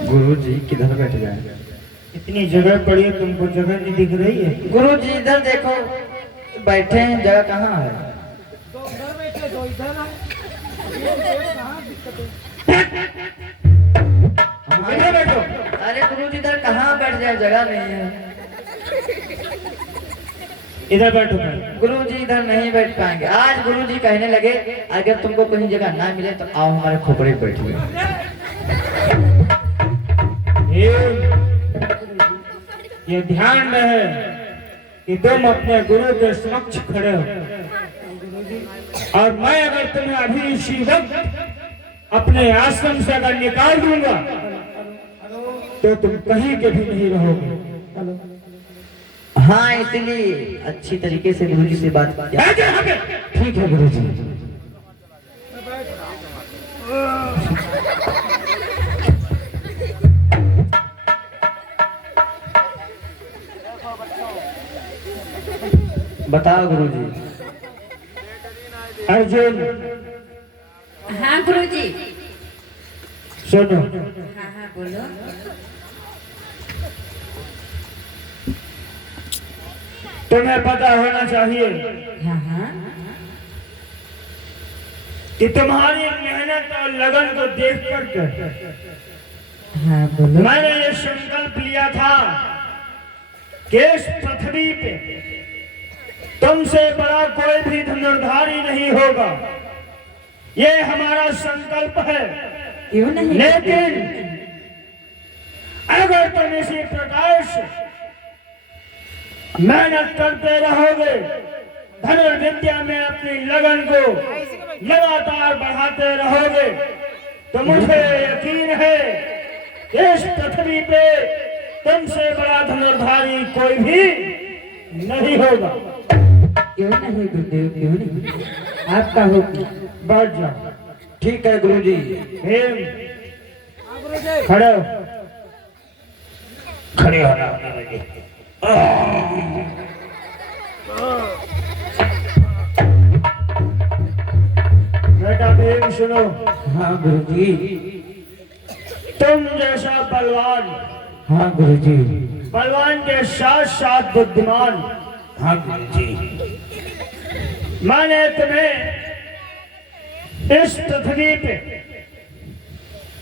गुरु जी किधर बैठ गए? इतनी जगह पड़ी है, तुमको जगह नहीं दिख रही है? गुरु जी इधर देखो, बैठे हैं, जगह कहाँ है? दो उधर बैठे, दो इधर है। इधर बैठो। अरे गुरु जी इधर कहाँ बैठ जाए, जगह नहीं है। इधर बैठो। गुरु जी इधर नहीं बैठ पाएंगे। आज गुरु जी कहने लगे अगर तुमको कहीं जगह ना मिले तो आओ हमारे खोपड़े पे बैठिए। ये ध्यान रहे कि तुम अपने गुरु के समक्ष खड़े हो, और मैं अगर तुम्हें अभी इसी वक्त अपने आश्रम से अगर निकाल दूंगा तो तुम कहीं के भी नहीं रहोगे। हाँ, इसलिए अच्छी तरीके से गुरु जी से बात किया। ठीक है गुरु जी। बताओ गुरु जी। अर्जुन। हाँ गुरु जी। सुनो। हाँ हाँ बोलो। तुम्हें पता होना चाहिए हाँ हाँ कि तुम्हारी मेहनत और लगन को देख कर हाँ बोलो। मैंने ये संकल्प लिया था कि इस पृथ्वी पे तुमसे बड़ा कोई भी धनुर्धारी नहीं होगा। ये हमारा संकल्प है। क्यों नहीं? लेकिन अगर तुम इसी प्रकार से मेहनत करते रहोगे, धनुर्विद्या में अपनी लगन को लगातार बढ़ाते रहोगे, तो मुझे यकीन है कि इस पृथ्वी पे तुमसे बड़ा धनुर्धारी कोई भी नहीं होगा। क्यों नहीं गुरुदेव, क्यों नहीं? आपका हुक्म। बैठ जाओ। ठीक है गुरु जी। खड़े हो। खड़े होना लगे। बेटा भीम सुनो। हाँ गुरु जी। तुम जैसा बलवान, हाँ गुरु जी। बलवान के साथ साथ बुद्धिमान, हाँ गुरु जी। मैंने तुम्हें इस पृथ्वी पे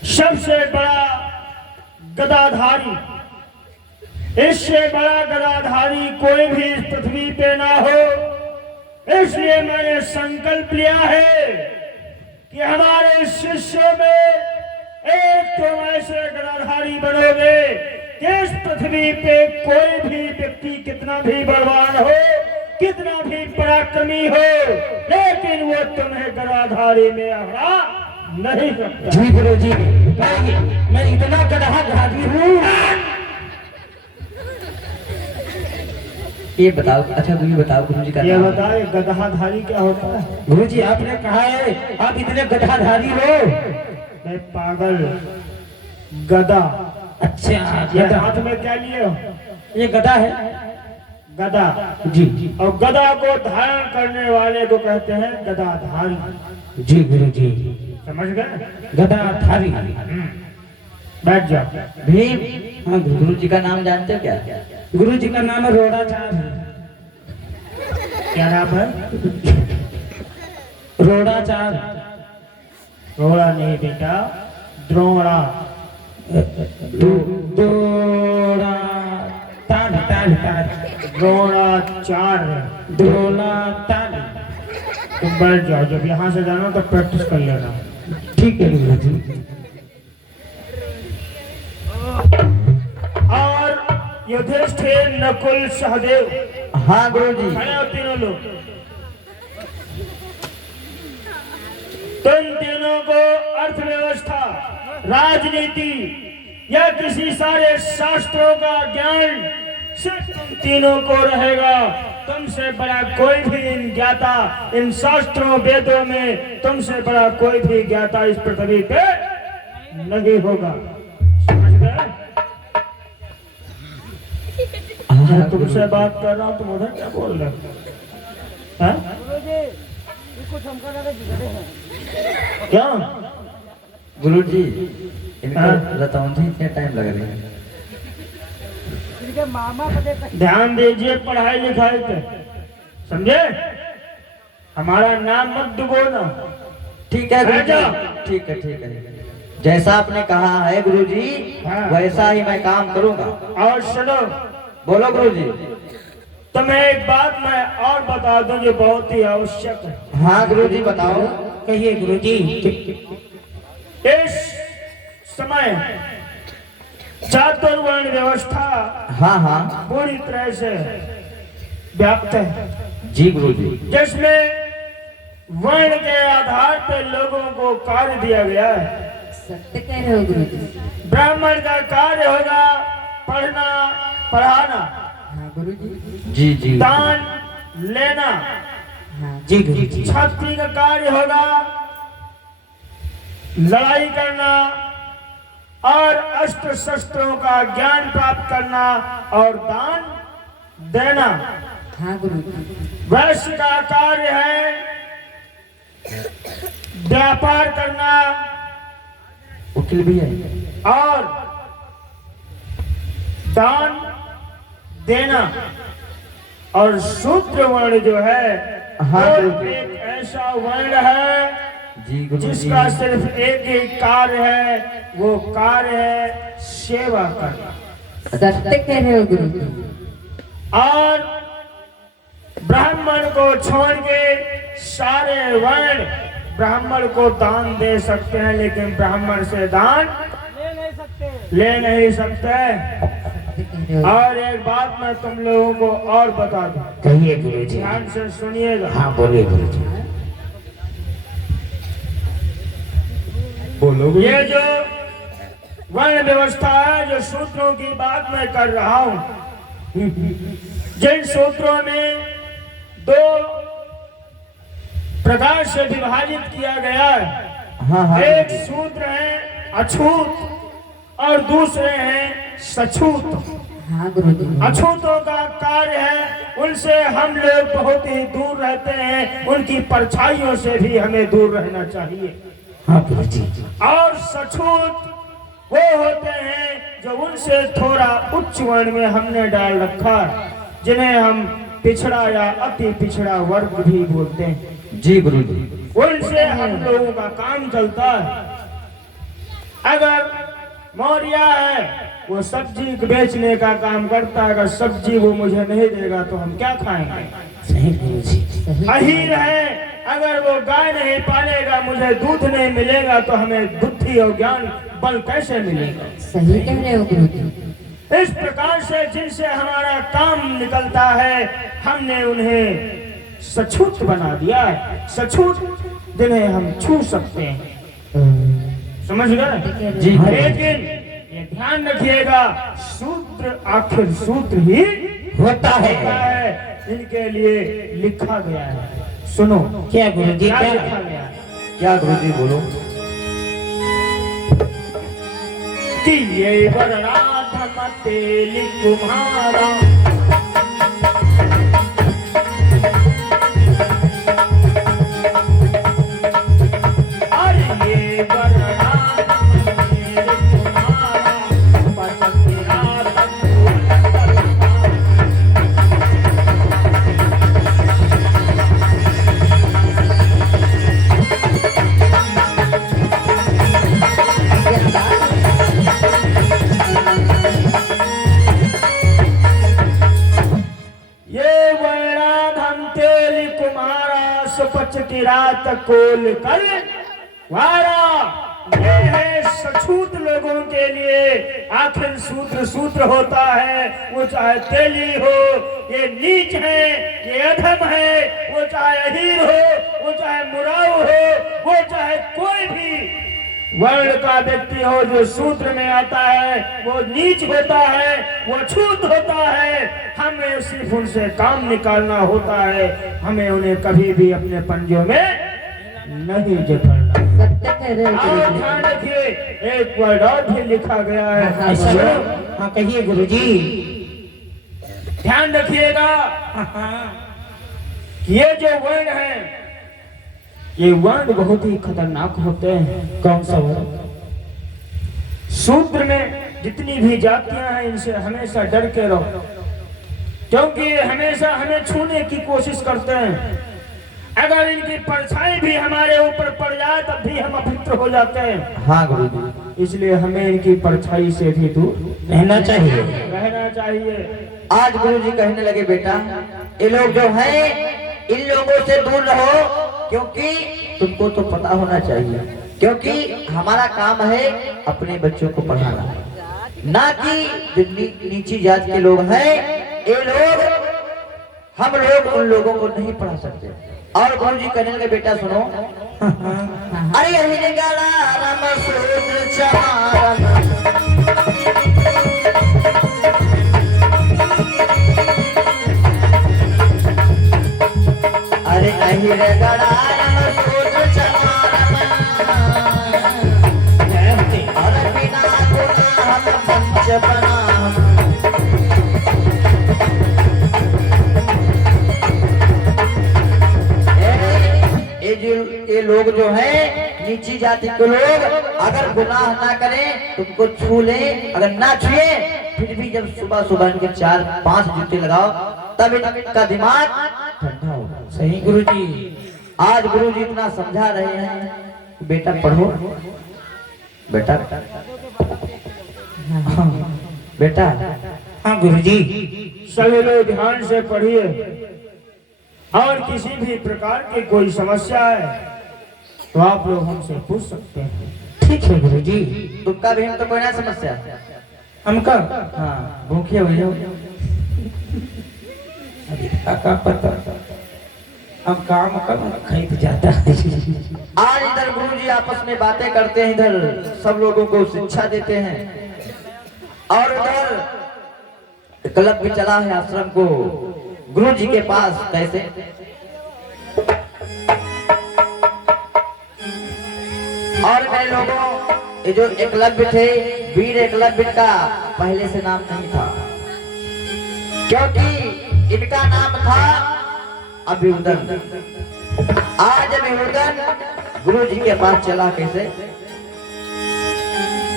सबसे बड़ा गदाधारी, इससे बड़ा गदाधारी कोई भी इस पृथ्वी पे ना हो, इसलिए मैंने संकल्प लिया है कि हमारे शिष्यों में एक तुम ऐसे गदाधारी बनोगे कि इस पृथ्वी पे कोई भी व्यक्ति कितना भी बलवान हो, कितना भी पराक्रमी हो, लेकिन वो तुम्हें गदाधारी में हरा नहीं सकता। जी गुरु जी, मैं इतना गधाधारी हूँ। ये बताओ, अच्छा गुरु जी बताओ, गुरु जी का ये नाम। बताए गधाधारी क्या होता है? गुरु जी आपने कहा है आप इतने गधाधारी हो। मैं पागल, गदा। अच्छा ये हाथ में क्या लिए हो? ये गधा है। गदा। जी और गदा को धारण करने वाले को कहते हैं गदाधारी। जी गुरु जी, समझ गए? गधाधारी। बैठ जाओ। भीम। हाँ गुरु जी का नाम जानते हो क्या? गुरु जी का नाम है रोड़ाचार है। क्या नाम है? रोड़ाचार। रोड़ा नहीं बेटा, द्रोणा। दोड़ा ताल ताल ताल द्रोणाचार्य। दोला ताल। तुम बैठ जाओ, जब यहाँ से जाना तो प्रैक्टिस कर लेना। ठीक है गुरु जी। और युधिष्ठिर, नकुल, सहदेव। हाँ गुरु जी। खड़े हो तीनों लोग। तुम तीनों को अर्थव्यवस्था, राजनीति या किसी सारे शास्त्रों का ज्ञान सिर्फ तुम तीनों को रहेगा। तुमसे बड़ा कोई भी इन ज्ञाता, इन शास्त्रों वेदों में तुमसे बड़ा कोई भी ज्ञाता इस पृथ्वी पे नहीं होगा। समझ गए? मैं तुमसे बात कर रहा हूँ, तुम उधर क्या बोल रहे हो? हाँ? क्या? गुरु जी हाँ। रतौंधी इतने टाइम लग रहा है। ध्यान दीजिए पढ़ाई लिखाई पे, समझे? हमारा नाम मत डुबोना। ठीक है गुरुजी, जाओ। ठीक है जैसा आपने कहा है गुरुजी, हाँ। वैसा ही मैं काम करूंगा। और सुनो, बोलो गुरुजी। तुम्हें एक बात मैं और बता दूं जो बहुत ही आवश्यक है। हाँ गुरुजी बताओ। कहिए गुरुजी। इस समय चातुर्वर्ण व्यवस्था हाँ पूरी तरह से व्याप्त है, जी गुरुजी। जिसमें वर्ण के आधार पर लोगों को कार्य दिया गया है। सत्य कह रहे हो गुरुजी। ब्राह्मण का कार्य होगा पढ़ना पढ़ाना, हाँ गुरुजी। जी दान लेना। हाँ जी गुरुजी। क्षत्रिय का कार्य होगा लड़ाई करना और अस्त्र शस्त्रों का ज्ञान प्राप्त करना और दान देना। हाँ गुरुजी। वैश्य का कार्य है व्यापार करना वकील भी है। और दान देना। और शूद्र वर्ण जो है हाँ, वो बिल्कुल। एक ऐसा वर्ण है जी गुरुजी। जिसका सिर्फ एक ही कार्य है, वो कार्य है सेवा करना। सत्य कह रहे हो गुरुजी। और ब्राह्मण को छोड़ के सारे वर्ण ब्राह्मण को दान दे सकते हैं, लेकिन ब्राह्मण से दान ले नहीं सकते। सत्य कह रहे हो। और एक बात मैं तुम लोगों को और बता दूं, कहिए गुरुजी। ध्यान से सुनिएगा। हाँ बोलिए गुरुजी। बोलो ये जो वर्ण व्यवस्था है, जो सूत्रों की बात मैं कर रहा हूं, जिन सूत्रों में दो प्रकार से विभाजित किया गया है। हाँ एक सूत्र है अछूत और दूसरे हैं सछूत। हाँ गुरुजी। अछूतों का कार्य है उनसे हम लोग बहुत ही दूर रहते हैं, उनकी परछाइयों से भी हमें दूर रहना चाहिए। हाँ गुरुजी। और सछूत वो होते हैं जो उनसे थोड़ा उच्च वर्ण में हमने डाल रखा है, जिन्हें हम पिछड़ा या अति पिछड़ा वर्ग भी बोलते हैं। जी गुरुजी। उनसे हम लोगों का काम चलता है। अगर मौर्या है, वो सब्जी बेचने का काम करता है, अगर सब्जी वो मुझे नहीं देगा तो हम क्या खाएंगे? सही गुरुजी। सही। अहीर है, अगर वो गाय नहीं पालेगा, मुझे दूध नहीं मिलेगा तो हमें बुद्धि और ज्ञान बल कैसे मिलेगा? सही कह रहे हो गुरुजी। इस प्रकार से जिनसे हमारा काम निकलता है, हमने उन्हें सछूत बना दिया है। सछूत जिन्हें हम छू सकते हैं, समझ गए? जी। लेकिन ये ध्यान रखिएगा, सूत्र आखिर सूत्र ही होता है। इनके लिए लिखा गया है। सुनो क्या गुरुजी? क्या क्या? लिखा गया है क्या गुरुजी बोलो। कि ये वरराधम तेली कुम्हारा, अरे ये वरराधम तेली कुम्हारा, पचकी रात सुपच की रात कोल कर वारा। ये है सछूत लोगों के लिए। आखिर सूत्र सूत्र होता है, वो चाहे तेली हो, ये नीच है, ये अधम है, वो चाहे अहीर हो, वो चाहे मुराव हो, वो चाहे कोई भी वर्ण का व्यक्ति हो, जो सूत्र में आता है वो नीच होता है, वो छूत होता है। हमें सिर्फ उनसे काम निकालना होता है, हमें उन्हें कभी भी अपने पंजों में नहीं जकड़ना। सत्य कह रहे हो और गुरुजी। ध्यान रखिए, एक वर्ड और भी लिखा गया है। हाँ, बोलो। हाँ कहिए गुरुजी। ध्यान रखिएगा, ये जो वर्ण है, ये वर्ण बहुत ही खतरनाक होते हैं। कौन सा वर्ण? शूद्र में जितनी भी जातियां हैं इनसे हमेशा डर के रहो, क्योंकि हमेशा हमें छूने की कोशिश करते हैं। अगर इनकी परछाई भी हमारे ऊपर पड़ जाए तब भी हम अपवित्र हो जाते हैं। हाँ गुरु जी, इसलिए हमें इनकी परछाई से भी दूर रहना चाहिए। रहना चाहिए। आज गुरु जी कहने लगे बेटा ये लोग जो हैं इन लोगों से दूर रहो, क्योंकि तुमको तो पता होना चाहिए, क्योंकि हमारा काम है अपने बच्चों को पढ़ाना, ना कि जो नीची जात के लोग हैं ये लोग, हम लोग उन लोगों को नहीं पढ़ा सकते। और गुरु जी कहने लगे बेटा सुनो, अरे हिरगड़ा रम सूत्र चमारम, अरे हिरगड़ा रम सूत्र चमारम, अरे बिना गुनाह पंच बनाम। ये लोग जो हैं नीची जाति के लोग अगर गुनाह ना करें तुमको छू ले, अगर ना छुए फिर भी जब सुबह सुबह इनके 4-5 जूते लगाओ तब इनका दिमाग ठंडा होगा। सही गुरु जी। आज गुरु जी इतना समझा रहे हैं, बेटा पढ़ो बेटा, बेटा। हाँ गुरु जी। सभी लोग ध्यान से पढ़िए, और किसी भी प्रकार की कोई समस्या है तो आप लोग हमसे पूछ सकते हैं। ठीक है गुरु जी। तुमका भी हम तो कोई ना समस्या, हमका हाँ भूखे हुए हो, अभी का पता, हम काम कर खरीद जाता है। आज इधर गुरु जी आपस में बातें करते हैं, इधर सब लोगों को शिक्षा देते हैं, और उधर क्लब भी चला है आश्रम को गुरु जी के पास कैसे। और मेरे लोगों ये जो एकलव्य थे, वीर एकलव्य का पहले से नाम नहीं था, क्योंकि इनका नाम था अभिउदन। आज अभिउदन गुरु जी के पास चला कैसे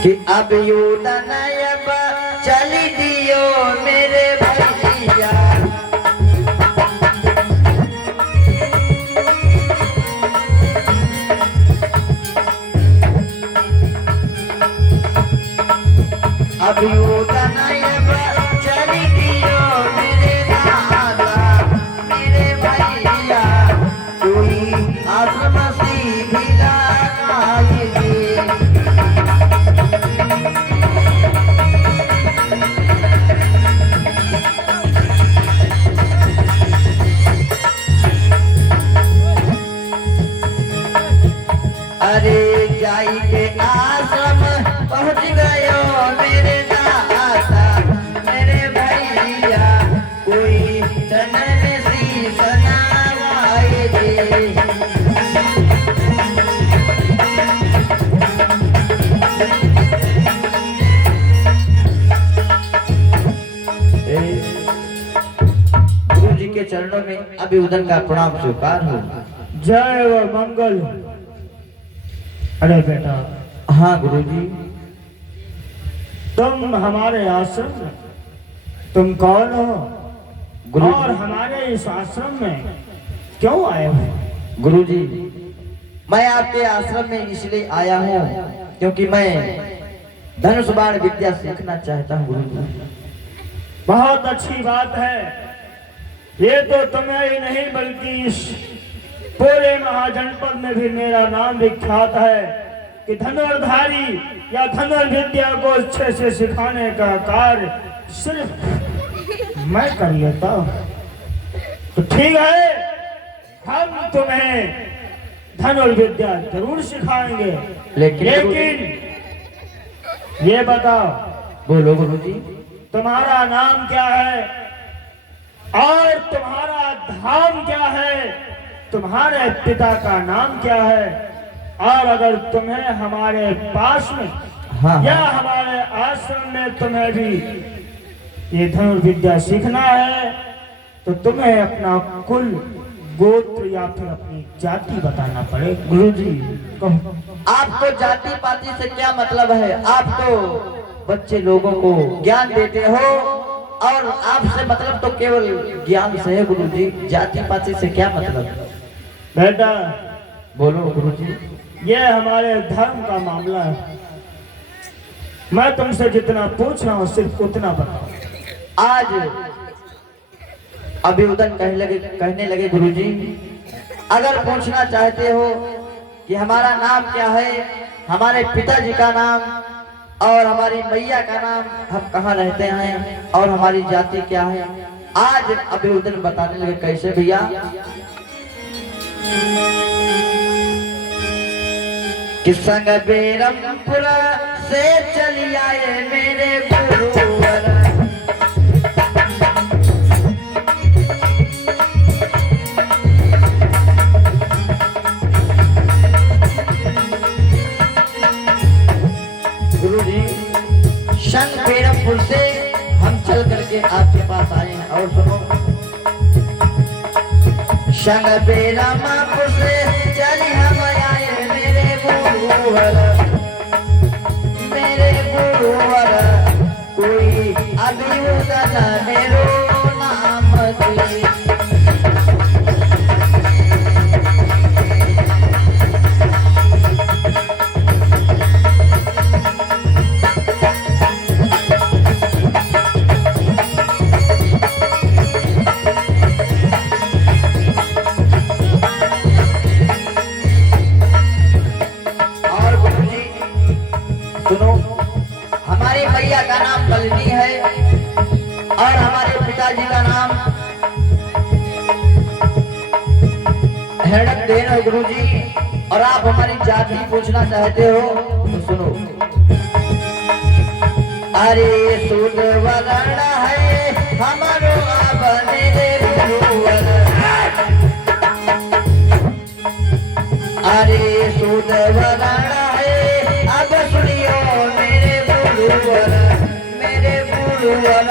कि अभिउदन अब चली दियो मेरे भैया, अभिउदन अब चली दियो मेरे दादा मेरे भैया, कोई आश्रम सीधी लगाएगी। अरे जाई के आश्रम पहुंच गयो मेरे दादा मेरे भैया, कोई चरण शीश नवाए दे। गुरु जी के चरणों में अभिउदन का प्रणाम स्वीकार हो। जय व मंगल। अरे बेटा, हाँ गुरु जी। तुम हमारे आश्रम में, तुम कौन हो गुरु और हमारे इस आश्रम में क्यों आए हो? गुरु जी, मैं आपके आश्रम में इसलिए आया हूँ क्योंकि मैं धनुष बाण विद्या सीखना चाहता हूँ गुरु जी। बहुत अच्छी बात है। ये तो तुम्हें ही नहीं बल्कि इस पूरे महाजनपद में भी मेरा नाम विख्यात है कि धनुर्धारी या धनुर्विद्या को अच्छे से सिखाने का कार्य सिर्फ मैं कर लेता हूँ। तो ठीक है, हम तुम्हें धनुर्विद्या जरूर सिखाएंगे, लेकिन ये बताओ, बोलो गुरु जी। तुम्हारा नाम क्या है और तुम्हारा धाम क्या है, तुम्हारे पिता का नाम क्या है, और अगर तुम्हें हमारे पास में हाँ, या हमारे आश्रम में तुम्हें भी ये धनुर्विद्या सीखना है तो तुम्हें अपना कुल गोत्र या फिर अपनी जाति बताना पड़े। गुरुजी कहो। आपको जाति पाति से क्या मतलब है? आप तो बच्चे लोगों को ज्ञान देते हो और आपसे मतलब तो केवल ज्ञान से है गुरुजी, जाति पाति से क्या मतलब? बेटा बोलो गुरुजी। यह हमारे धर्म का मामला है, मैं तुमसे जितना पूछ रहा हूँ सिर्फ उतना बताओ। आज अभिवादन कहने लगे गुरुजी, अगर पूछना चाहते हो कि हमारा नाम क्या है, हमारे पिताजी का नाम और हमारी मैया का नाम, हम कहाँ रहते हैं और हमारी जाति क्या है, आज अभिवादन बताने लगे। कैसे भैया? कि संग बेरमपुर से चली आए मेरे गुरुवर, गुरुजी संग बेरमपुर से हम चल करके आपके पास आए हैं। और सुनो, संग बेरमपुर से चली हम आए मेरे गुरुवर, मेरे गुरुवर, कोई अभिवादन मेरो नाम दे। सुनो, हमारी मैया का नाम बलनी है और हमारे पिताजी का नाम हेड़क देन है गुरुजी, और आप हमारी जाति पूछना चाहते हो तो सुनो। अरे सुद वरण है हमारो अब मेरे गुरुवर, अरे सुद वरण अब सुनियो मेरे गुरुवर, मेरे गुरुवर,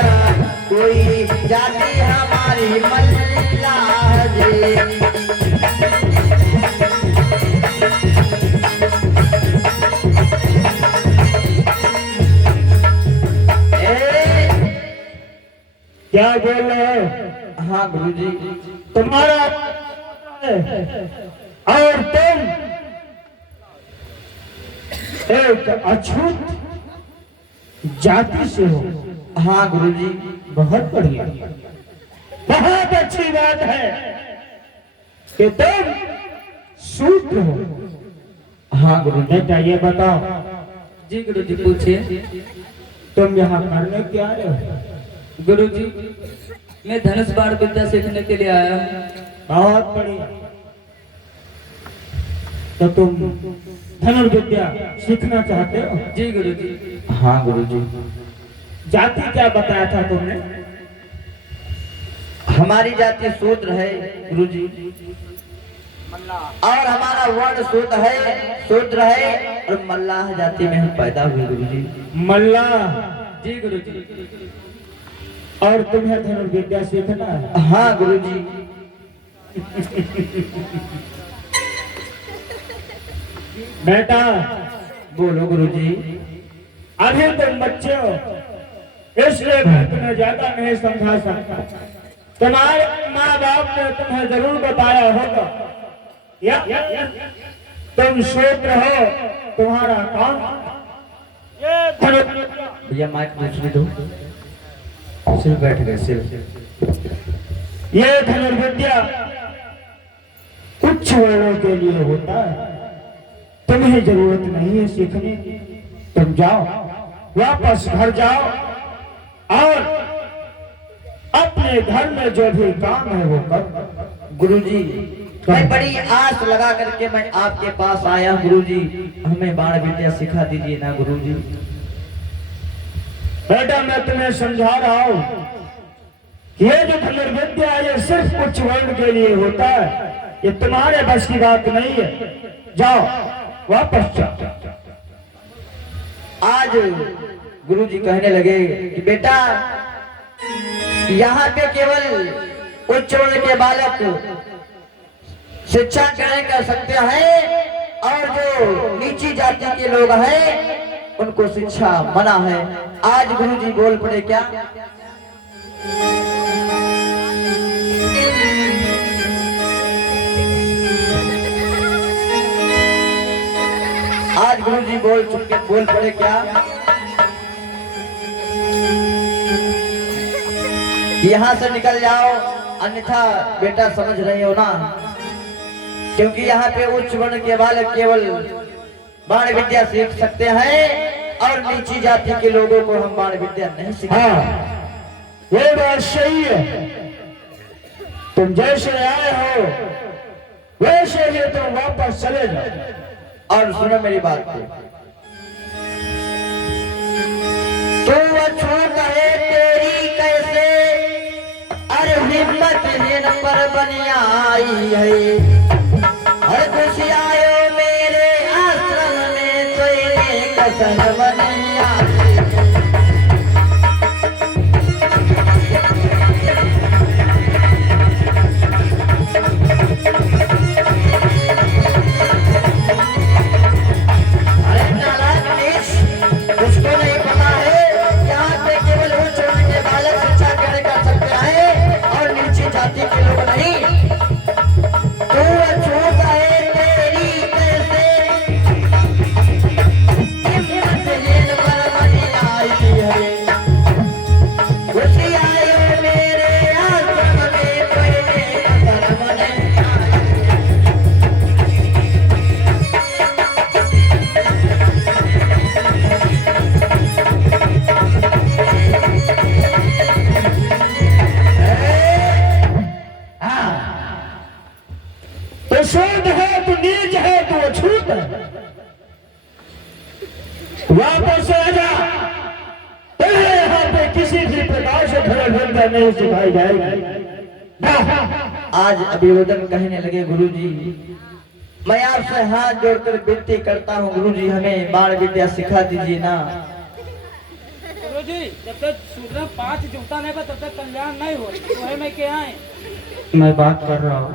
कोई जाति हमारी मल्लाह जी। क्या बोल रहे हो? हाँ गुरुजी। तुम्हारा और तुम एक अछूत जाति से हो। हाँ गुरुजी। बहुत बढ़िया, बहुत अच्छी बात है कि तुम शूद्र हो। हाँ गुरुजी। बेटा ये बताओ, जी गुरुजी पूछिए। तुम यहाँ करने क्या आए हो? गुरुजी मैं धनुष बाण विद्या सीखने के लिए आया हूँ। बहुत बढ़िया, तो तुम धनुर्विद्या सीखना चाहते हो? जी गुरुजी। हाँ गुरुजी। जाति क्या बताया था तुमने? हमारी जाति शूद्र है गुरुजी, और हमारा वर्ण शूद्र है और मल्लाह जाति में हम पैदा हुए गुरुजी। मल्लाह। जी गुरुजी। और तुम्हें धनुर्विद्या सीखना है? हाँ गुरुजी। बेटा बोलो गुरुजी। अभी तुम बच्चे हो, इसलिए मैं तुम्हें ज्यादा नहीं समझा सकता। तुम्हारे माँ बाप ने तुम्हें जरूर बताया होगा या तुम शूद्र हो, तुम्हारा काम भैया माइक दूसरी दो, सिर्फ बैठ गए सिर्फ। ये धनुर्विद्या उच्च वर्णों के लिए होता है, तुम्हें जरूरत नहीं है सीखने की। तुम जाओ, वापस घर जाओ और अपने घर में जो भी काम है वो कर। गुरुजी मैं बड़ी आस लगा करके मैं आपके पास आया गुरुजी, हमें बाण विद्या सिखा दीजिए ना गुरुजी। बेटा मैं तुम्हें समझा रहा हूँ, ये जो धनुर्विद्या ये सिर्फ उच्च वर्ण के लिए होता है, ये तुम्हारे बस की बात नहीं है। जाओ वापस जाओ। आज गुरुजी कहने लगे कि बेटा यहाँ पे केवल उच्च वर्ण के बालक शिक्षा ग्रहण कर सकते हैं, और जो नीची जाति के लोग हैं उनको शिक्षा मना है। आज गुरुजी बोल पड़े क्या? आज गुरुजी बोल पड़े क्या? यहाँ से निकल जाओ, अन्यथा बेटा समझ रहे हो ना, क्योंकि यहाँ पे उच्च वर्ण के बालक केवल बाण विद्या सीख सकते हैं और नीची जाति के लोगों को हम बाण विद्या नहीं सिखा। ये बात सही है। तुम जैसे आए हो वैसे ही तुम वापस चले जाओ। और सुनो मेरी बात को, तू अछूत है तेरी कैसे, अरे हिम्मत हीन पर बनी आई है। हर खुशी आयो मेरे आश्रम में, कोई कसर बनी आई। उसको नहीं पता है यहाँ पे केवल उच्च वर्ण के बालक शिक्षा ग्रहण कर सकते हैं और नीची जाति के लोग नहीं। तू अछूत है तेरी कैसे, हिम्मत हीन पर बनी आई है। खुशी आयो मेरे आश्रम में, कोई कसर बनी आई। तो शुद्ध है, तू नीच है, तू अछूत है। वापस आ जा। तेरे यहाँ पे किसी भी प्रकार से धर्म विद्या नहीं सिखाई जाएगी। आज अभिवादन कहने लगे गुरुजी, मैं आपसे हाथ जोड़कर विनती करता हूँ गुरुजी, हमें बाण विद्या सिखा दीजिए ना। गुरुजी, जब तक सूत्र 5 जूता नहीं बा तब तक कल्याण नहीं हो। तो है मैं क्या आए? मैं बात कर रहा हूँ,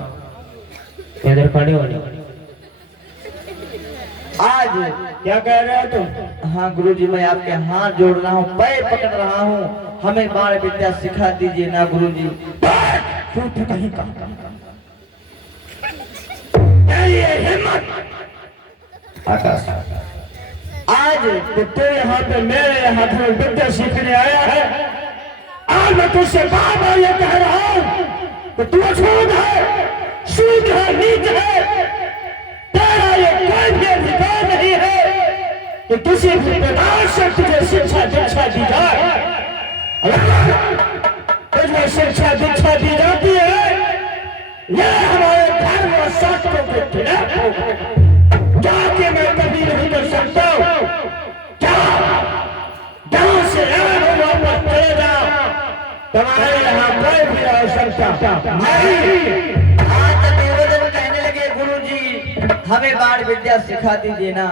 इधर खड़े हो जाओ। आज क्या कह रहे हो तुम? हाँ गुरुजी, मैं आपके हाथ जोड़ रहा हूँ, पैर पकड़ रहा हूँ, हमें बाण विद्या सिखा दीजिए ना गुरुजी। कहीं का ये हिम्मत आकाश, आज तो तू यहाँ पे मेरे यहाँ धर्म विद्या सीखने आया है। आज मैं तुझसे बार बार ये कह रहा हूँ कि तू अछूत है, शूद्र है, नीच है। तेरा ये कोई भी अधिकार नहीं है कि किसी भी प्रकार से तुझे शिक्षा दीक्षा दी जाए। तुझे शिक्षा दीक्षा दी जाती है, यह हमारे धर्म और शास्त्रों के खिलाफ होगा। जाके मैं कभी नहीं कर सकता। क्या गांव से वापस चले जाओ, तुम्हारे यहाँ कोई भी आवश्यकता नहीं। आज अभिवादन कहने लगे गुरुजी, हमें बाण विद्या सिखा दीजिए ना।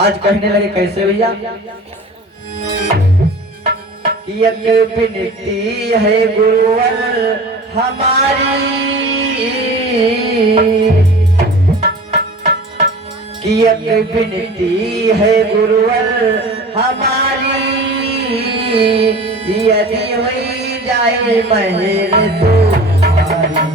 आज कहने लगे कैसे भैया? कि एक विनती है गुरुवर हमारी, कि एक विनती है गुरुवर हमारी, यदि हुई जाए महर तुम्हारी।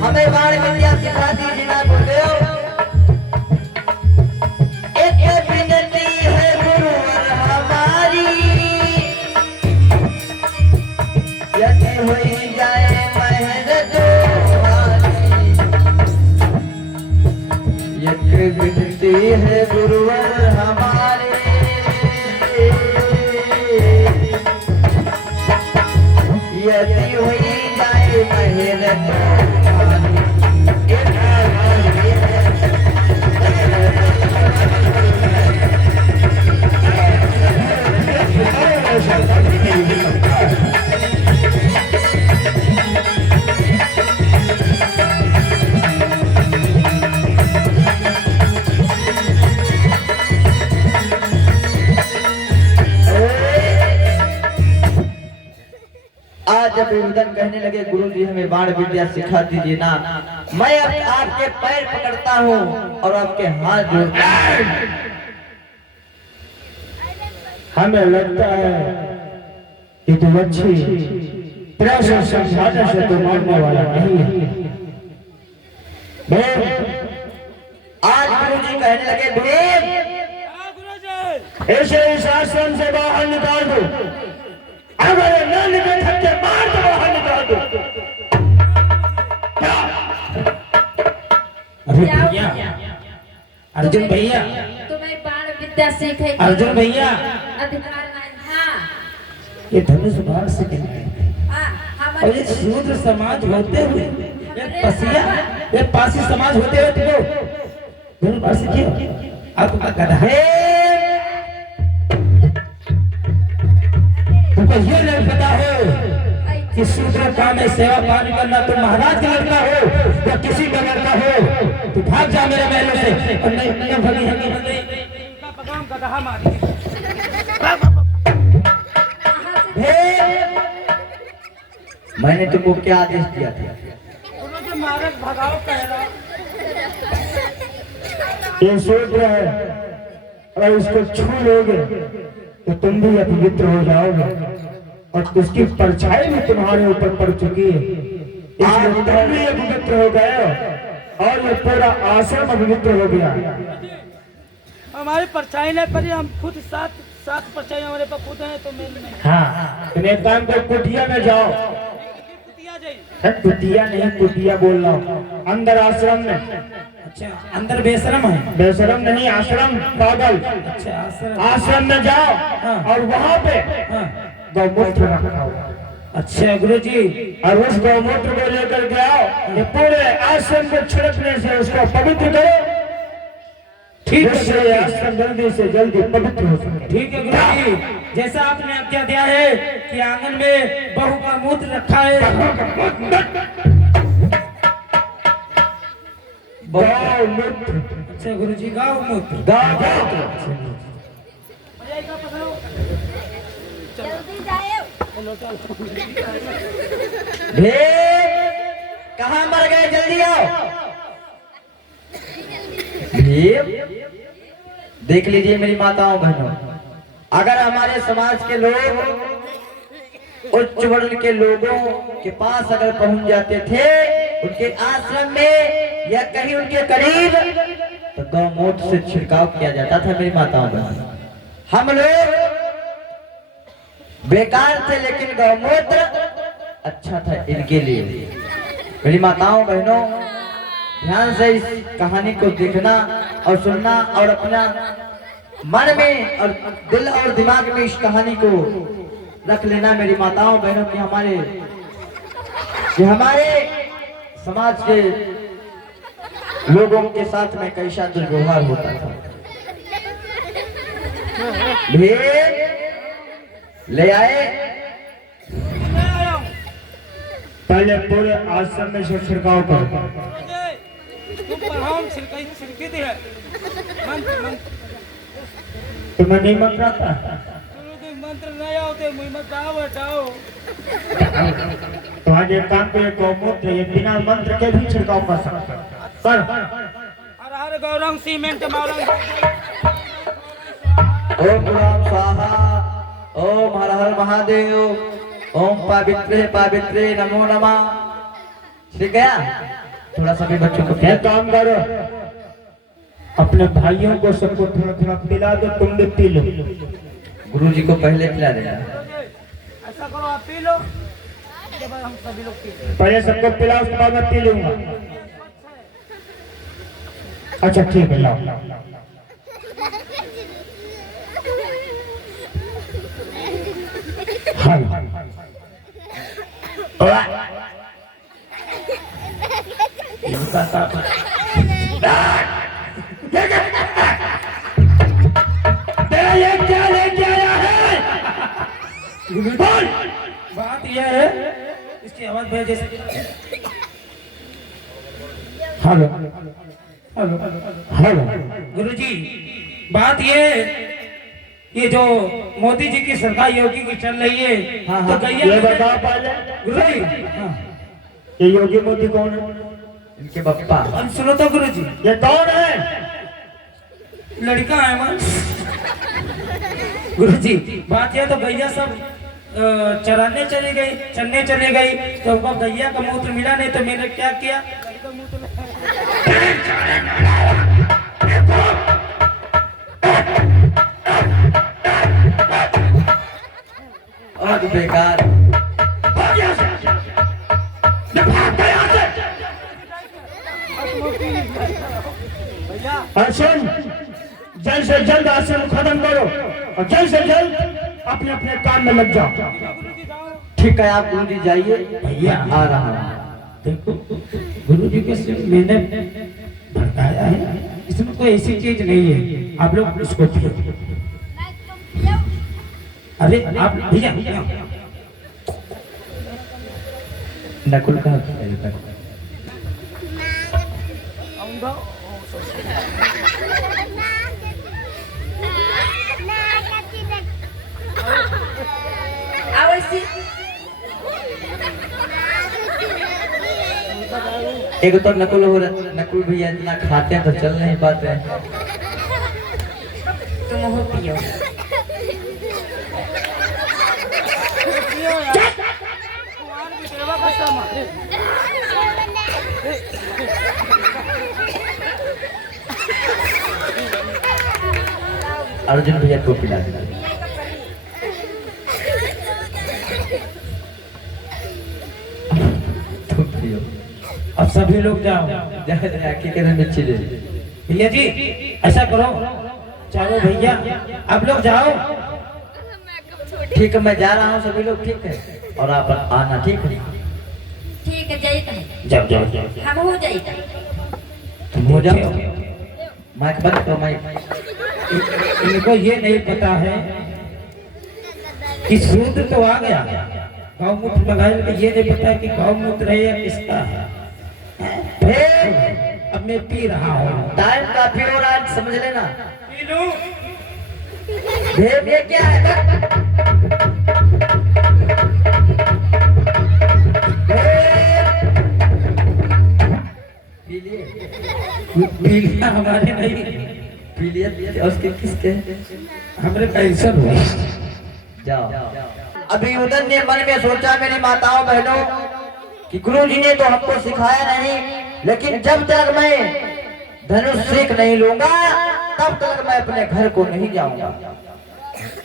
हमें बाण विद्या सिखा दीजिए ना गुरुदेव। एक विनती है गुरुवर हमारी, यदि हुई जाए महर तुम्हारी। एक विनती है गुरुवर हमारी, यदि हुई जाए महर तुम्हारी। जब विभूदन कहने लगे गुरु जी हमें बाण विद्या सिखा दीजिए ना, मैं अब आपके पैर पकड़ता हूँ और आपके हाथ जोड़ता हूँ। हमें लगता है कि तुम अच्छी तरह से समझाने से तो मानने वाला नहीं है। आज गुरु जी कहने लगे भीम ऐसे इस आश्रम से बाहर निकाल दो, अगर न निकल सकते मार तो बाहर निकाल दो। अर्जुन भैया, तुम्हें बाण विद्या सीखे अर्जुन भैया, अधिकार नहीं। हाँ ये धनुष बाण से कहते हैं। हाँ और ये शूद्र समाज होते हुए, ये पसिया, ये पासी समाज होते हुए तुमको धनुष बाण से क्यों? आप तुम्हारा गधा है। तुमको ये नहीं पता हो कि शूद्र काम में सेवा पानी करना, तुम महाराज का लड़का हो या किसी का लड़का हो, तू भाग जा मेरे महलों से। और नहीं भगी इनका पगाम गधा मारी। मैंने तुमको क्या आदेश दिया था? गुरु जी मारक भगाओ कह रहा। ये शूद्र है, अगर इसको छू लोगे तो तुम भी अपवित्र हो जाओगे और उसकी परछाई भी तुम्हारे ऊपर पड़ चुकी है, इसलिए तुम भी अपवित्र हो गए हो और ये पूरा आश्रम अपवित्र हो गया। हमारी परछाई नहीं पड़ी, हम खुद सात परछाई हमारे पर खुद है तो मेरी नहीं। हाँ, तुम एक काम करो, कुटिया में जाओ। कुतिया जाइए। कुटिया नहीं, कुटिया बोल रहा हूँ, अंदर आश्रम में। अच्छा, अंदर बेशरम है? बेशरम नहीं, आश्रम पागल। अच्छा, आश्रम में जाओ और वहाँ पे गौमूत्र रखा हुआ। अच्छा गुरु जी, और उस गौमूत्र को लेकर के आओ, ये पूरे आश्रम को छिड़कने से उसको पवित्र करो। ठीक है, आश्रम जल्दी से जल्दी पवित्र हो सके। ठीक है गुरु जी, जैसा आपने आज्ञा दिया है कि आंगन में बहू का मूत्र रखा है। गौमूत्र। अच्छा गुरु जी, गाँव मूत्र। जल्दी जाए। कहाँ मर गए? जल्दी आओ। भीम, देख लीजिए मेरी माताओं बहनों, अगर हमारे समाज के लोग उच्च वर्ण के लोगों के पास अगर पहुंच जाते थे, उनके आश्रम में या कहीं उनके करीब, तो गौमूत्र से छिड़काव किया जाता था मेरी माताओं बहनों। हम लोग बेकार थे लेकिन गौमूत्र अच्छा था इनके लिए। मेरी माताओं बहनों, ध्यान से इस कहानी को देखना और सुनना और अपना मन में और दिल और दिमाग में इस कहानी को रख लेना मेरी माताओं बहनों की। हमारे समाज के लोगों के साथ में कैसा दुर्व्यवहार होता था। भीम ले आए। पहले पूरे आश्रम में से छिड़काव करो। तुम पढ़ाओ, छिड़की दी है। मंत्र तुम्हें नहीं मंत्र आता? मंत्र नहीं आओते, मुझे मत डाओ। तो आज एक काम पे गौमूत्र ये बिना मंत्र के भी छिड़काव कर सकते हो। कर। हर हर गौरंग सीमेंट मौरंग। ओम राम स्वाहा, ओम हर हर महादेव, ओम पवित्रे नमो नमः। ठीक गया? थोड़ा सा भी बच्चों को क्या काम करो, अपने भाइयों को सबको थोड़ा थोड़ा पिला दो, तुम भी पी लो। गुरु जी को पहले पिला देना। ऐसा करो, आप पी लो, उसके बाद हम सभी लोग पी लेंगे। पहले सबको पिलाओ, उसके बाद मैं पी लूंगा। अच्छा ठीक है, लाओ। तेरा ये क्या लेके आया है? बोल। बात यह है, इसकी आवाज में जैसे हेलो हेलो हेलो। गुरु जी, बात यह है ये जो मोदी जी की सरकार योगी की चल रही है, हाँ, तो हाँ। गैया ये बताओ पहले, गुरुजी, ये योगी मोदी कौन है? इनके बप्पा। अब सुनो तो गुरुजी, ये कौन है? लड़का है मन। गुरुजी बात यह तो गैया सब चराने चली गई, चरने चली गई, तो उनको गैया का मूत्र मिला नहीं, तो मैंने क्या किया, और बेकार। आसन जल्द से जल्द आसन खत्म करो और जल्द से जल्द अपने अपने काम में लग जाओ। ठीक है, आप गुरुजी जाइए, भैया आ रहा हूँ। देखो गुरुजी के सिर्फ मैंने भड़काया है, इसमें कोई ऐसी चीज नहीं है, आप लोग इसको पियो। अरे आप भैया नकुल का अवश्य एक तो नकुल हो रहा, नकुल भैया इतना खाते हैं तो चल नहीं पाते हैं। तुम हो पियो। अर्जुन भैया को पिला देना। तुम पियो। अब सभी लोग जाओ। आके के में चिले। भैया जी ऐसा करो, चलो भैया आप लोग जाओ। ठीक है, मैं जा रहा हूँ, सभी लोग ठीक है, और आप आना, ठीक है? ठीक है, जाइए। जाओ जाओ जाओ, हम हो जाइए। तुम हो जाओ। माइक बंद करो, माइक। इनको ये नहीं पता है कि शूद्र तो आ गया, गौमूत्र मंगाए, ये नहीं पता कि गौमूत्र है या किसका है। फिर अब मैं पी रहा हूँ, टाइम काफी हो रहा है, समझ लेना। पी लूं। भेद ये क्या है? पी लिए? पी लिया, हमारे नहीं, पी लिए? उसके किसके? हमारे कैंसर हुआ। जाओ। अभी उदन ने मन में सोचा, मेरी माताओं बहनों, कि गुरु जी ने तो हमको सिखाया नहीं, लेकिन जब तक मैं धनुष सीख नहीं लूंगा तब तक मैं अपने घर को नहीं जाऊंगा।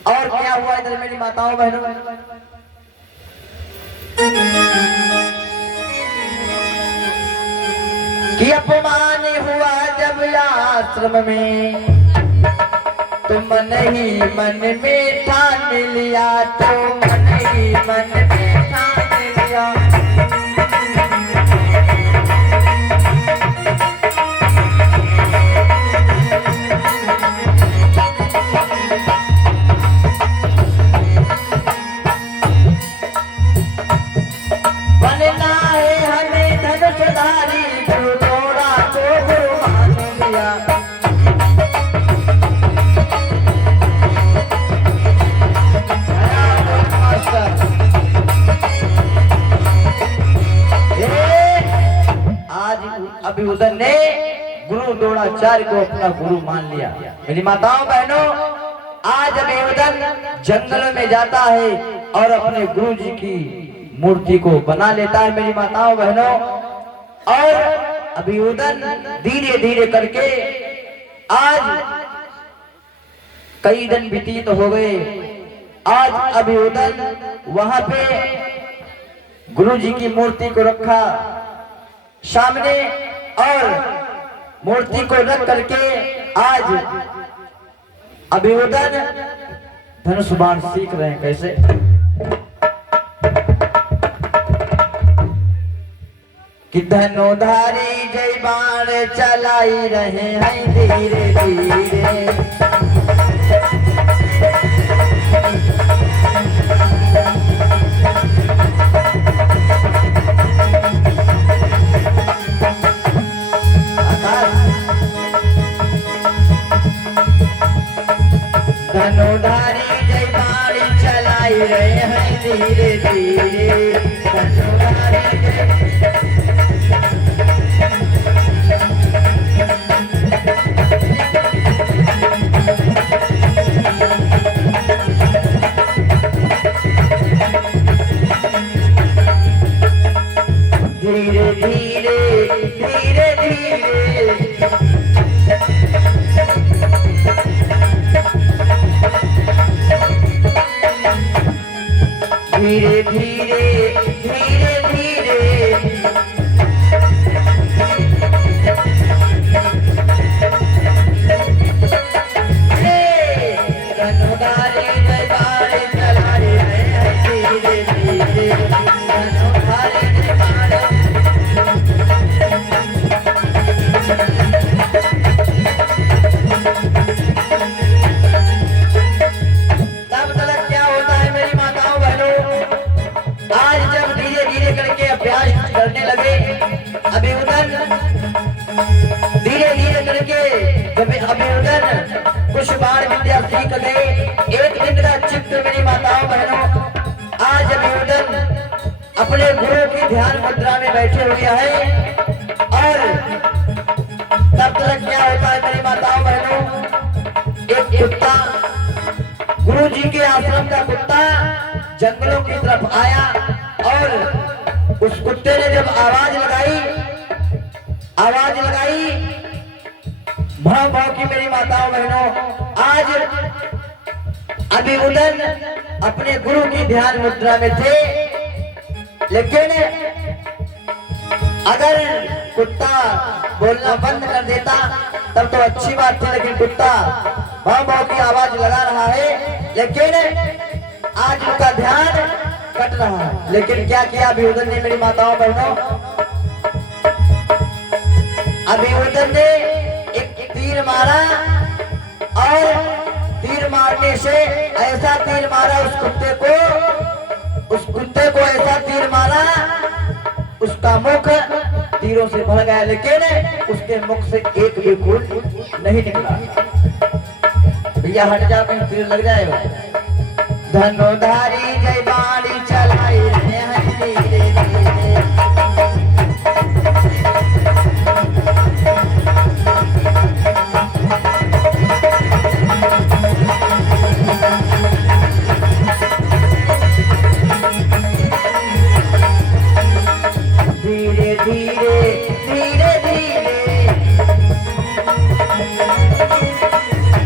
और क्या हुआ इधर मेरी माताओं बहनों? कि अपमान हुआ जब आश्रम में, तो मन ही मन में ठान लिया, तो मन ही मन में ठान लिया। बनना है हमें धनुषधारी, गुरु द्रोड़ा को गुरु मान लिया। आज अभिउदन ने गुरु द्रोणाचार्य को अपना गुरु मान लिया। मेरी माताओं बहनों, आज अभिउदन जंगलों में जाता है और अपने गुरु जी की मूर्ति को बना लेता है। मेरी माताओं बहनों, और अभिउदन धीरे धीरे करके आज कई दिन व्यतीत हो गए। आज अभिउदन वहां पे गुरु जी की मूर्ति को रखा सामने, और मूर्ति को रख करके आज अभिउदन धनुष बाण सीख रहे हैं। कैसे? कि धनुधारी जय बाण चलाई रहे हैं धीरे धीरे। धनुधारी जय बाणी चलाई रहे हैं धीरे धीरे धनुधारी धीरे धीरे धीरे धीरे धीरे धीरे धीरे धनुधारी जय बाणी चलाई रहे हैं धीरे धीरे धनुधारी जय बाणी तब तक क्या होता है मेरी माताओं बहनों, आज जब धीरे धीरे करके अभ्यास करने लगे अभिउदन, धीरे धीरे करके जब अभिउदन कुछ बार विद्या सीख गए, एक दिन का चित्त मेरी माताओं बहनों, आज अभिउदन अपने गुरु की ध्यान मुद्रा में बैठे हुए हैं। और तब तक क्या होता है मेरी माताओं बहनों, एक कुत्ता, गुरु जी के आश्रम का कुत्ता जंगलों की तरफ आया और उस कुत्ते ने जब आवाज लगाई भाव भाव की मेरी माताओं बहनों, आज अभिउदन अपने गुरु की ध्यान मुद्रा में थे, लेकिन अगर कुत्ता बोलना बंद कर देता तब तो अच्छी बात थी, लेकिन कुत्ता भाव भाव की आवाज लगा रहा है, लेकिन आज उनका ध्यान कट रहा है। लेकिन क्या किया अभिउदन ने मेरी माताओं बहनों, अभिउदन ने एक तीर मारा और तीर मारने से ऐसा तीर मारा उस कुत्ते को ऐसा तीर मारा, उसका मुख तीरों से भर गया, लेकिन उसके मुख से एक भी खून नहीं निकला। भैया हट जा, कहीं तीर लग जाएगा। धनुधारी जय बाणी चलाई रहे हैं धीरे धीरे धीरे धीरे